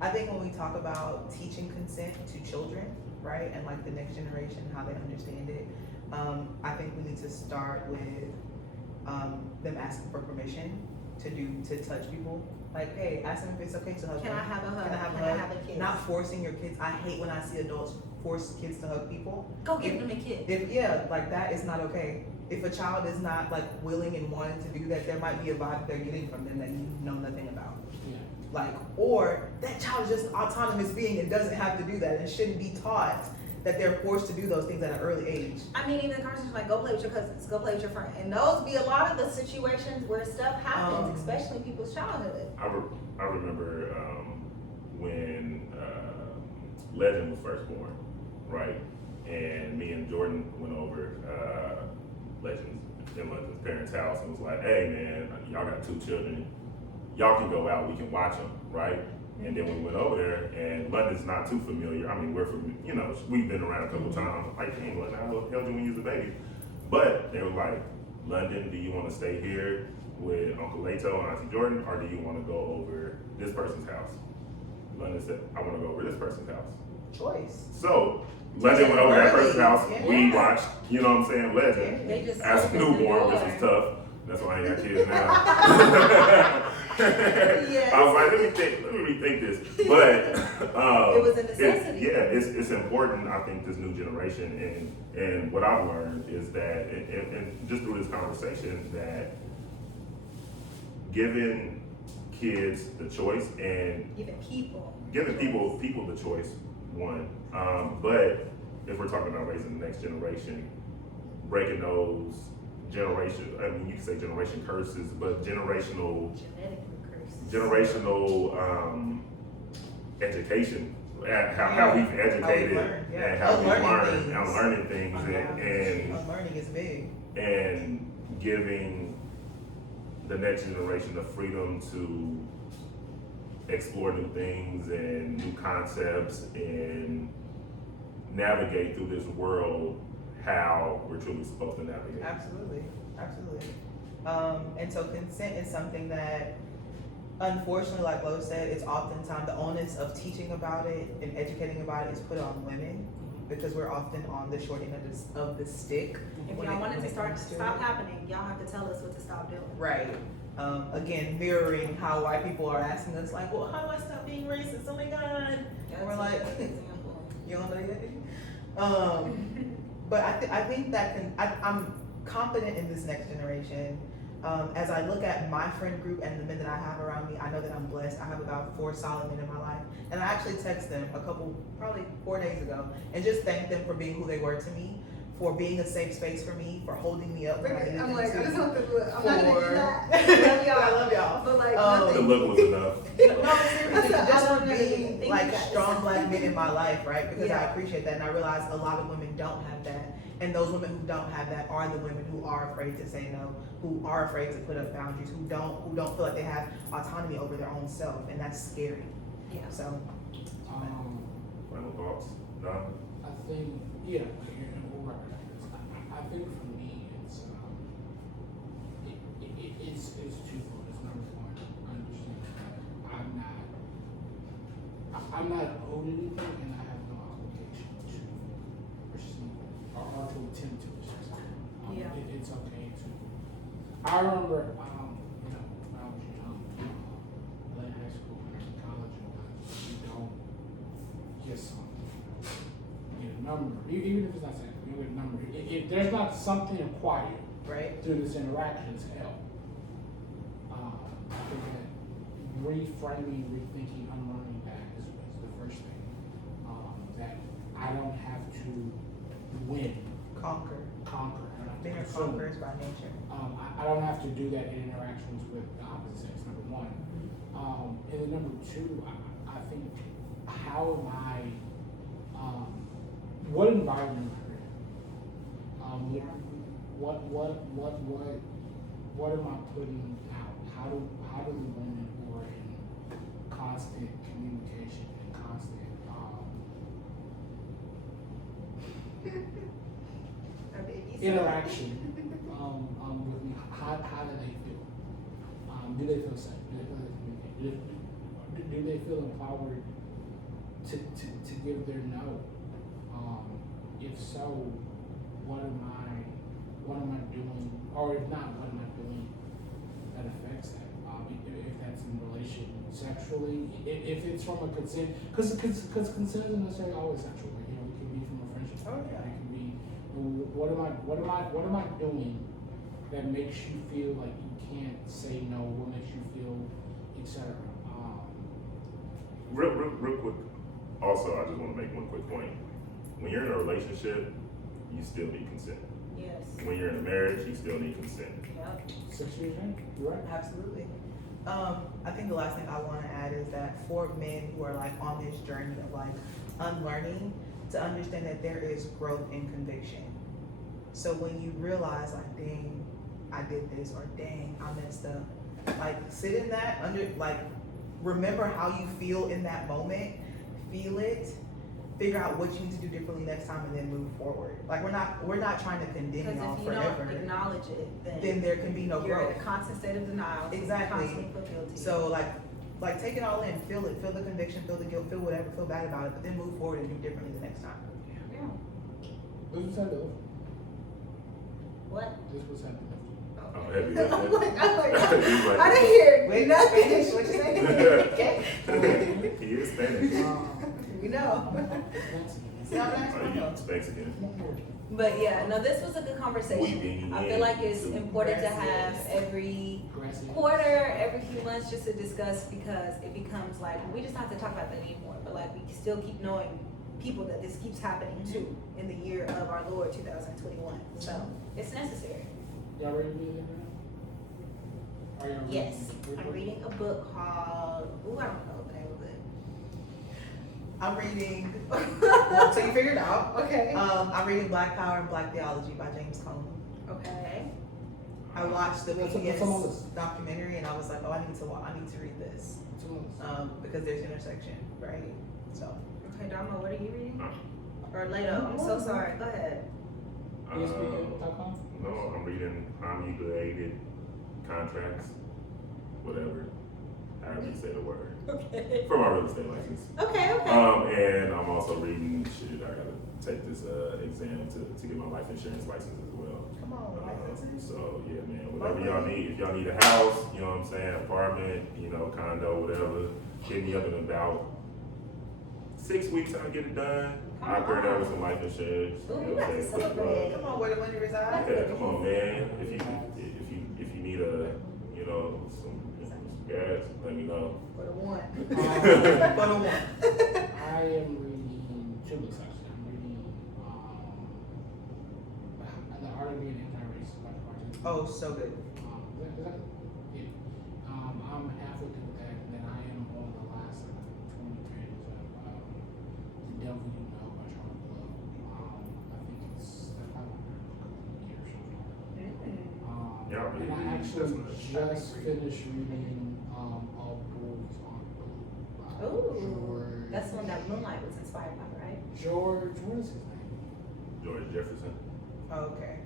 I think when we talk about teaching consent to children, right, and like the next generation, how they understand it, I think we need to start with them asking for permission to touch people. Like, hey, ask them if it's okay to hug Can them. I have a hug? Can I have a Can I hug? have a kiss? Not forcing your kids. I hate when I see adults force kids to hug people. Go give them a kiss. Like that is not okay. If a child is not like willing and wanting to do that, there might be a vibe they're getting from them that you know nothing about. Yeah. Like, or that child is just an autonomous being and doesn't have to do that and shouldn't be taught that they're forced to do those things at an early age. I mean, even conversations like go play with your cousins, go play with your friend. And those be a lot of the situations where stuff happens, especially in people's childhood. I remember when Legend was first born, right? And me and Jordan went over Legend's parents' house and was like, hey man, y'all got 2 children. Y'all can go out, we can watch them, right? And then we went over there, and London's not too familiar. I mean, we're from, we've been around a couple of times. Like, hey, London, how the hell do we use a baby? But they were like, London, do you want to stay here with Uncle Leto and Auntie Jordan, or do you want to go over this person's house? London said, I want to go over this person's house. Choice. So, Legend went over that person's house. Yeah. We watched, you know what I'm saying, Legend. They just As a opened the newborn, which door. was tough. That's why I ain't got kids now. Yes. I was like, let me rethink this. But It was a necessity. it's important. I think this new generation and what I've learned is that, and just through this conversation, that giving kids the choice and giving people the choice, one. But if we're talking about raising the next generation, breaking those generation, I mean, you can say generation curses, but generational education, how we've educated and how we learn and learning things and learning is big. And giving the next generation the freedom to explore new things and new concepts and navigate through this world how we're truly supposed to navigate. Absolutely. And so consent is something that, unfortunately, like Lo said, it's oftentimes the onus of teaching about it and educating about it is put on women because we're often on the short end of the stick. If y'all want it to stop happening, y'all have to tell us what to stop doing. Right. Again, mirroring how white people are asking us, like, well, how do I stop being racist? Oh my God. And we're like, you don't know yet, do you? But I think that I'm confident in this next generation. As I look at my friend group and the men that I have around me, I know that I'm blessed. I have about 4 solid men in my life. And I actually text them probably 4 days ago, and just thanked them for being who they were to me, for being a safe space for me, for holding me up when I needed I'm them like, to. I just want the look. I'm not gonna do that. I love y'all. I love y'all. But like, The nothing. look was enough. No, seriously, just for I love being everything. like strong black men in my life, right? Because I Yeah. appreciate that, and I realize a lot of women don't have that, and those women who don't have that are the women who are afraid to say no, who are afraid to put up boundaries, who don't feel like they have autonomy over their own self, and that's scary. Yeah. So, Final thoughts? Don? I think, we'll wrap it up. I think for me, it's twofold. It's number one, understand that I'm not owed anything, and I have no obligation to receive or to attempt to receive something. It's okay to. I remember, when I was young, late high school, when I was in college, you don't get something, get a number, even if it's not saying, you get a number. If there's not something acquired right? through this interaction, it's hell. I think that reframing, rethinking, unlearning that is the first thing that to win, Conquer. conquer. I don't have to Men are consume. conquerors by nature. I don't have to do that in interactions with the opposite sex, number one. And then number two, I think, how am I, what environment am I in? What am I putting out? How do the women who are in constant communication and constant, interaction, with me, how do they feel? Do they feel safe? Do they feel they communicate? Do they feel empowered to give their no? If so, what am I doing? Or if not, what am I doing that affects that? If that's in relation sexually, if it's from a consent, because consent isn't necessarily always sexual. Like, you know, it can be from a friendship. Oh, yeah. It can be, what am I doing that makes you feel like you can't say no? What makes you feel, etc. Real quick. Also, I just want to make one quick point. When you're in a relationship, you still need consent. Yes. When you're in a marriage, you still need consent. Yep. 6 years in, you're right. Absolutely. I think the last thing I want to add is that for men who are like on this journey of like unlearning, to understand that there is growth in conviction. So when you realize like, dang, I did this, or dang, I messed up, like sit in that remember how you feel in that moment, feel it, figure out what you need to do differently next time, and then move forward. Like we're not trying to condemn y'all Because if you forever. don't acknowledge it, Then there can be no you're growth. in a constant state of denial. Exactly. Constantly feel guilty. So like take it all in, feel it, feel the conviction, feel the guilt, feel whatever, feel bad about it, but then move forward and do differently the next time. Yeah. This was happy. What? This was happy. Oh, heavy I'm lifting. like, I didn't hear Wait, nothing. Spanish? What you say? Okay. He is Spanish. You know. See how nice Oh, one you goes. speaks again. But yeah, no, this was a good conversation. I feel like it's important to have every quarter, every few months, just to discuss, because it becomes like, we just don't have to talk about that anymore, but like we still keep knowing people that this keeps happening to in the year of our Lord 2021. So it's necessary. Y'all ready to be there now? Are y'all ready? Yes, I'm reading a book called, I don't know the name of it. I'm reading, well, so you figured it out. Okay. I'm reading Black Power and Black Theology by James Cone. Okay. I watched the What's PBS on the list? documentary and I was like, oh, I need to read this. Because there's intersection, right? So. Okay, Damo, what are you reading? Or No, Leto, I'm so sorry, go ahead. ESPN.com? No, I'm reading Promulgated Contracts, whatever, however you say the word, Okay. for my real estate license. Okay, okay. And I'm also reading, I gotta take this exam to get my life insurance license as well. Come on, license. So yeah, man, whatever y'all need. If y'all need a house, you know what I'm saying, apartment, condo, whatever, hit me up in about 6 weeks. I'll get it done. I'll pair that with some life insurance. Ooh, You you know have to what I'm saying? celebrate. Come on, where the money resides. Yeah, come on, man. If you need some gas, let me know. For the one. For the one. I am reading two books actually. I'm reading The Art of Being Anti-Racist by Martin. Oh, so good. Yeah. I'm halfway through that, and then I am on the last 20 pages of The Devil You Know by Charles Blow. I think it's about a year or so. Y'all And read I it. actually That's just finished reading All Bulls on Blue by Ooh, George. that's the one that Moonlight was inspired by, right? George, what is his name? George Jefferson. Okay.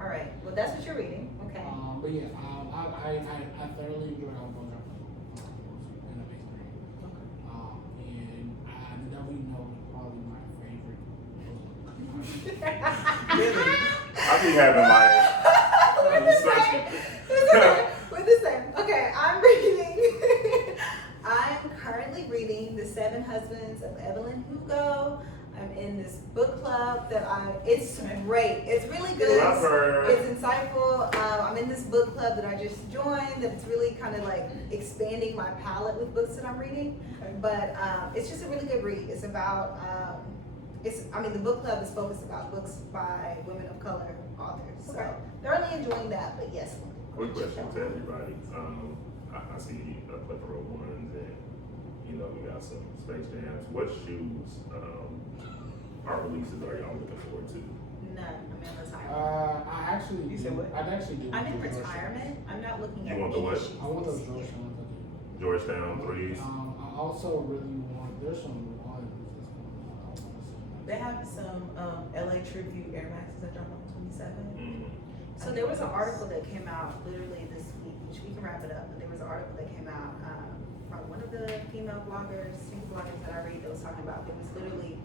All right, well, that's what you're reading, okay. But yeah, I thoroughly enjoyed All Bulls on Blue. It was an amazing read. And The Devil You Know is probably my favorite book. Really? I be having my research. With the same. Okay, I'm currently reading The Seven Husbands of Evelyn Hugo. I'm in this book club it's great. It's really good. I've heard. It's insightful. I'm in this book club that I just joined that's really kind of like expanding my palette with books that I'm reading. But it's just a really good read. It's about the book club is focused about books by women of color authors. So Okay. thoroughly enjoying that, but yes. Quick question to everybody. I see a plethora of ones, and you know we got some Space Jams. What shoes or releases are y'all looking forward to? None. I'm in retirement. I actually You said what? I'd actually do. I'm in the Georgetown. retirement. I'm not looking You at want the any what? shoes I want those this year. Georgetown cookies. Georgetown threes. I also really want. There's some Rwanda that's going on. I want to see. They have some LA Tribute Air Maxes that drop on 27. Mm. So there was an article that came out literally this week, which we can wrap it up, but there was an article that came out from one of the female bloggers, single bloggers that I read that was talking about, there was literally,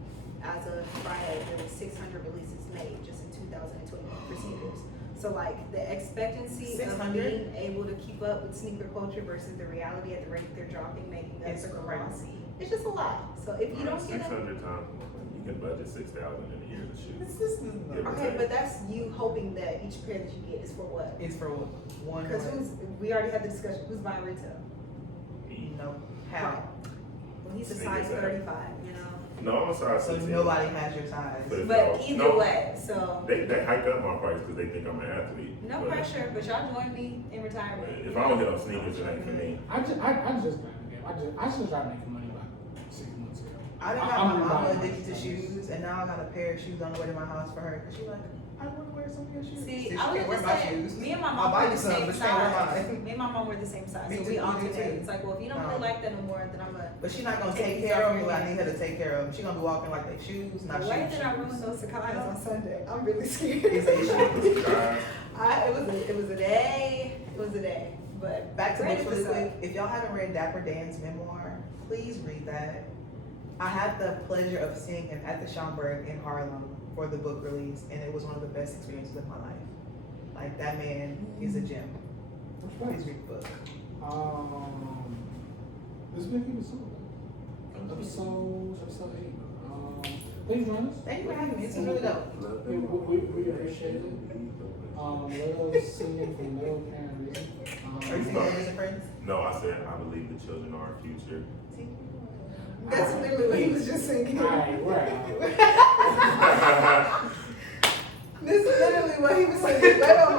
as of Friday, there was 600 releases made just in 2021 for sneakers. So like the expectancy of 600? being able to keep up with sneaker culture versus the reality at the rate they're dropping, making us It's cross. crazy. It's just a lot. So if you don't get 600 times, you can budget 6,000 in a year to shoot. This is okay, but that's you hoping that each pair that you get is for what? it's for one. Because we already had the discussion, who's buying retail? No, how? Well, he's a Sneakers size out. 35, you know? No, I'm a size So 16. nobody has your size. But- But either No. way, so, They hike up my price because they think I'm an athlete. no But pressure, but y'all join me in retirement. if I don't hit on sneakers, it ain't for me. I just got in the game. I just started making money about 6 months ago. I done got I'm my mama rebuying addicted to my shoes, and now I got a pair of shoes on the way to my house for her. Cause she like, I want to wear some of your shoes. See, She I was can't wear just my saying, shoes. me and my I'll mom buy were you the some, same but you can't wear size. mine. Me and my mom were the same size, Me so too, we me alternate. too. It's like, well, if you don't No. really like that no more, then I'm a. But she not gonna Take take these care off of them your what I hands. need her to take care of them. She gonna be walking like they shoes, not The way shoes. that I ruined those Sakai's on Sunday, I'm really scared. Is they You want the guys? It was a day, but. Back to ready books really for quick. If y'all haven't read Dapper Dan's memoir, please read that. I had the pleasure of seeing him at the Schomburg in Harlem for the book release, and it was one of the best experiences of my life. Like, that man is a gem. Please read the book. This is making me so episode 8. Please join us. Thank you for having me. This is really dope. We appreciate it. Let us sing for no apparent reason. Are you seeing Lovers and Friends? No, I said I believe the children are our future. That's literally what he was just singing. Alright, we're out. This is literally what he was singing. Let 'em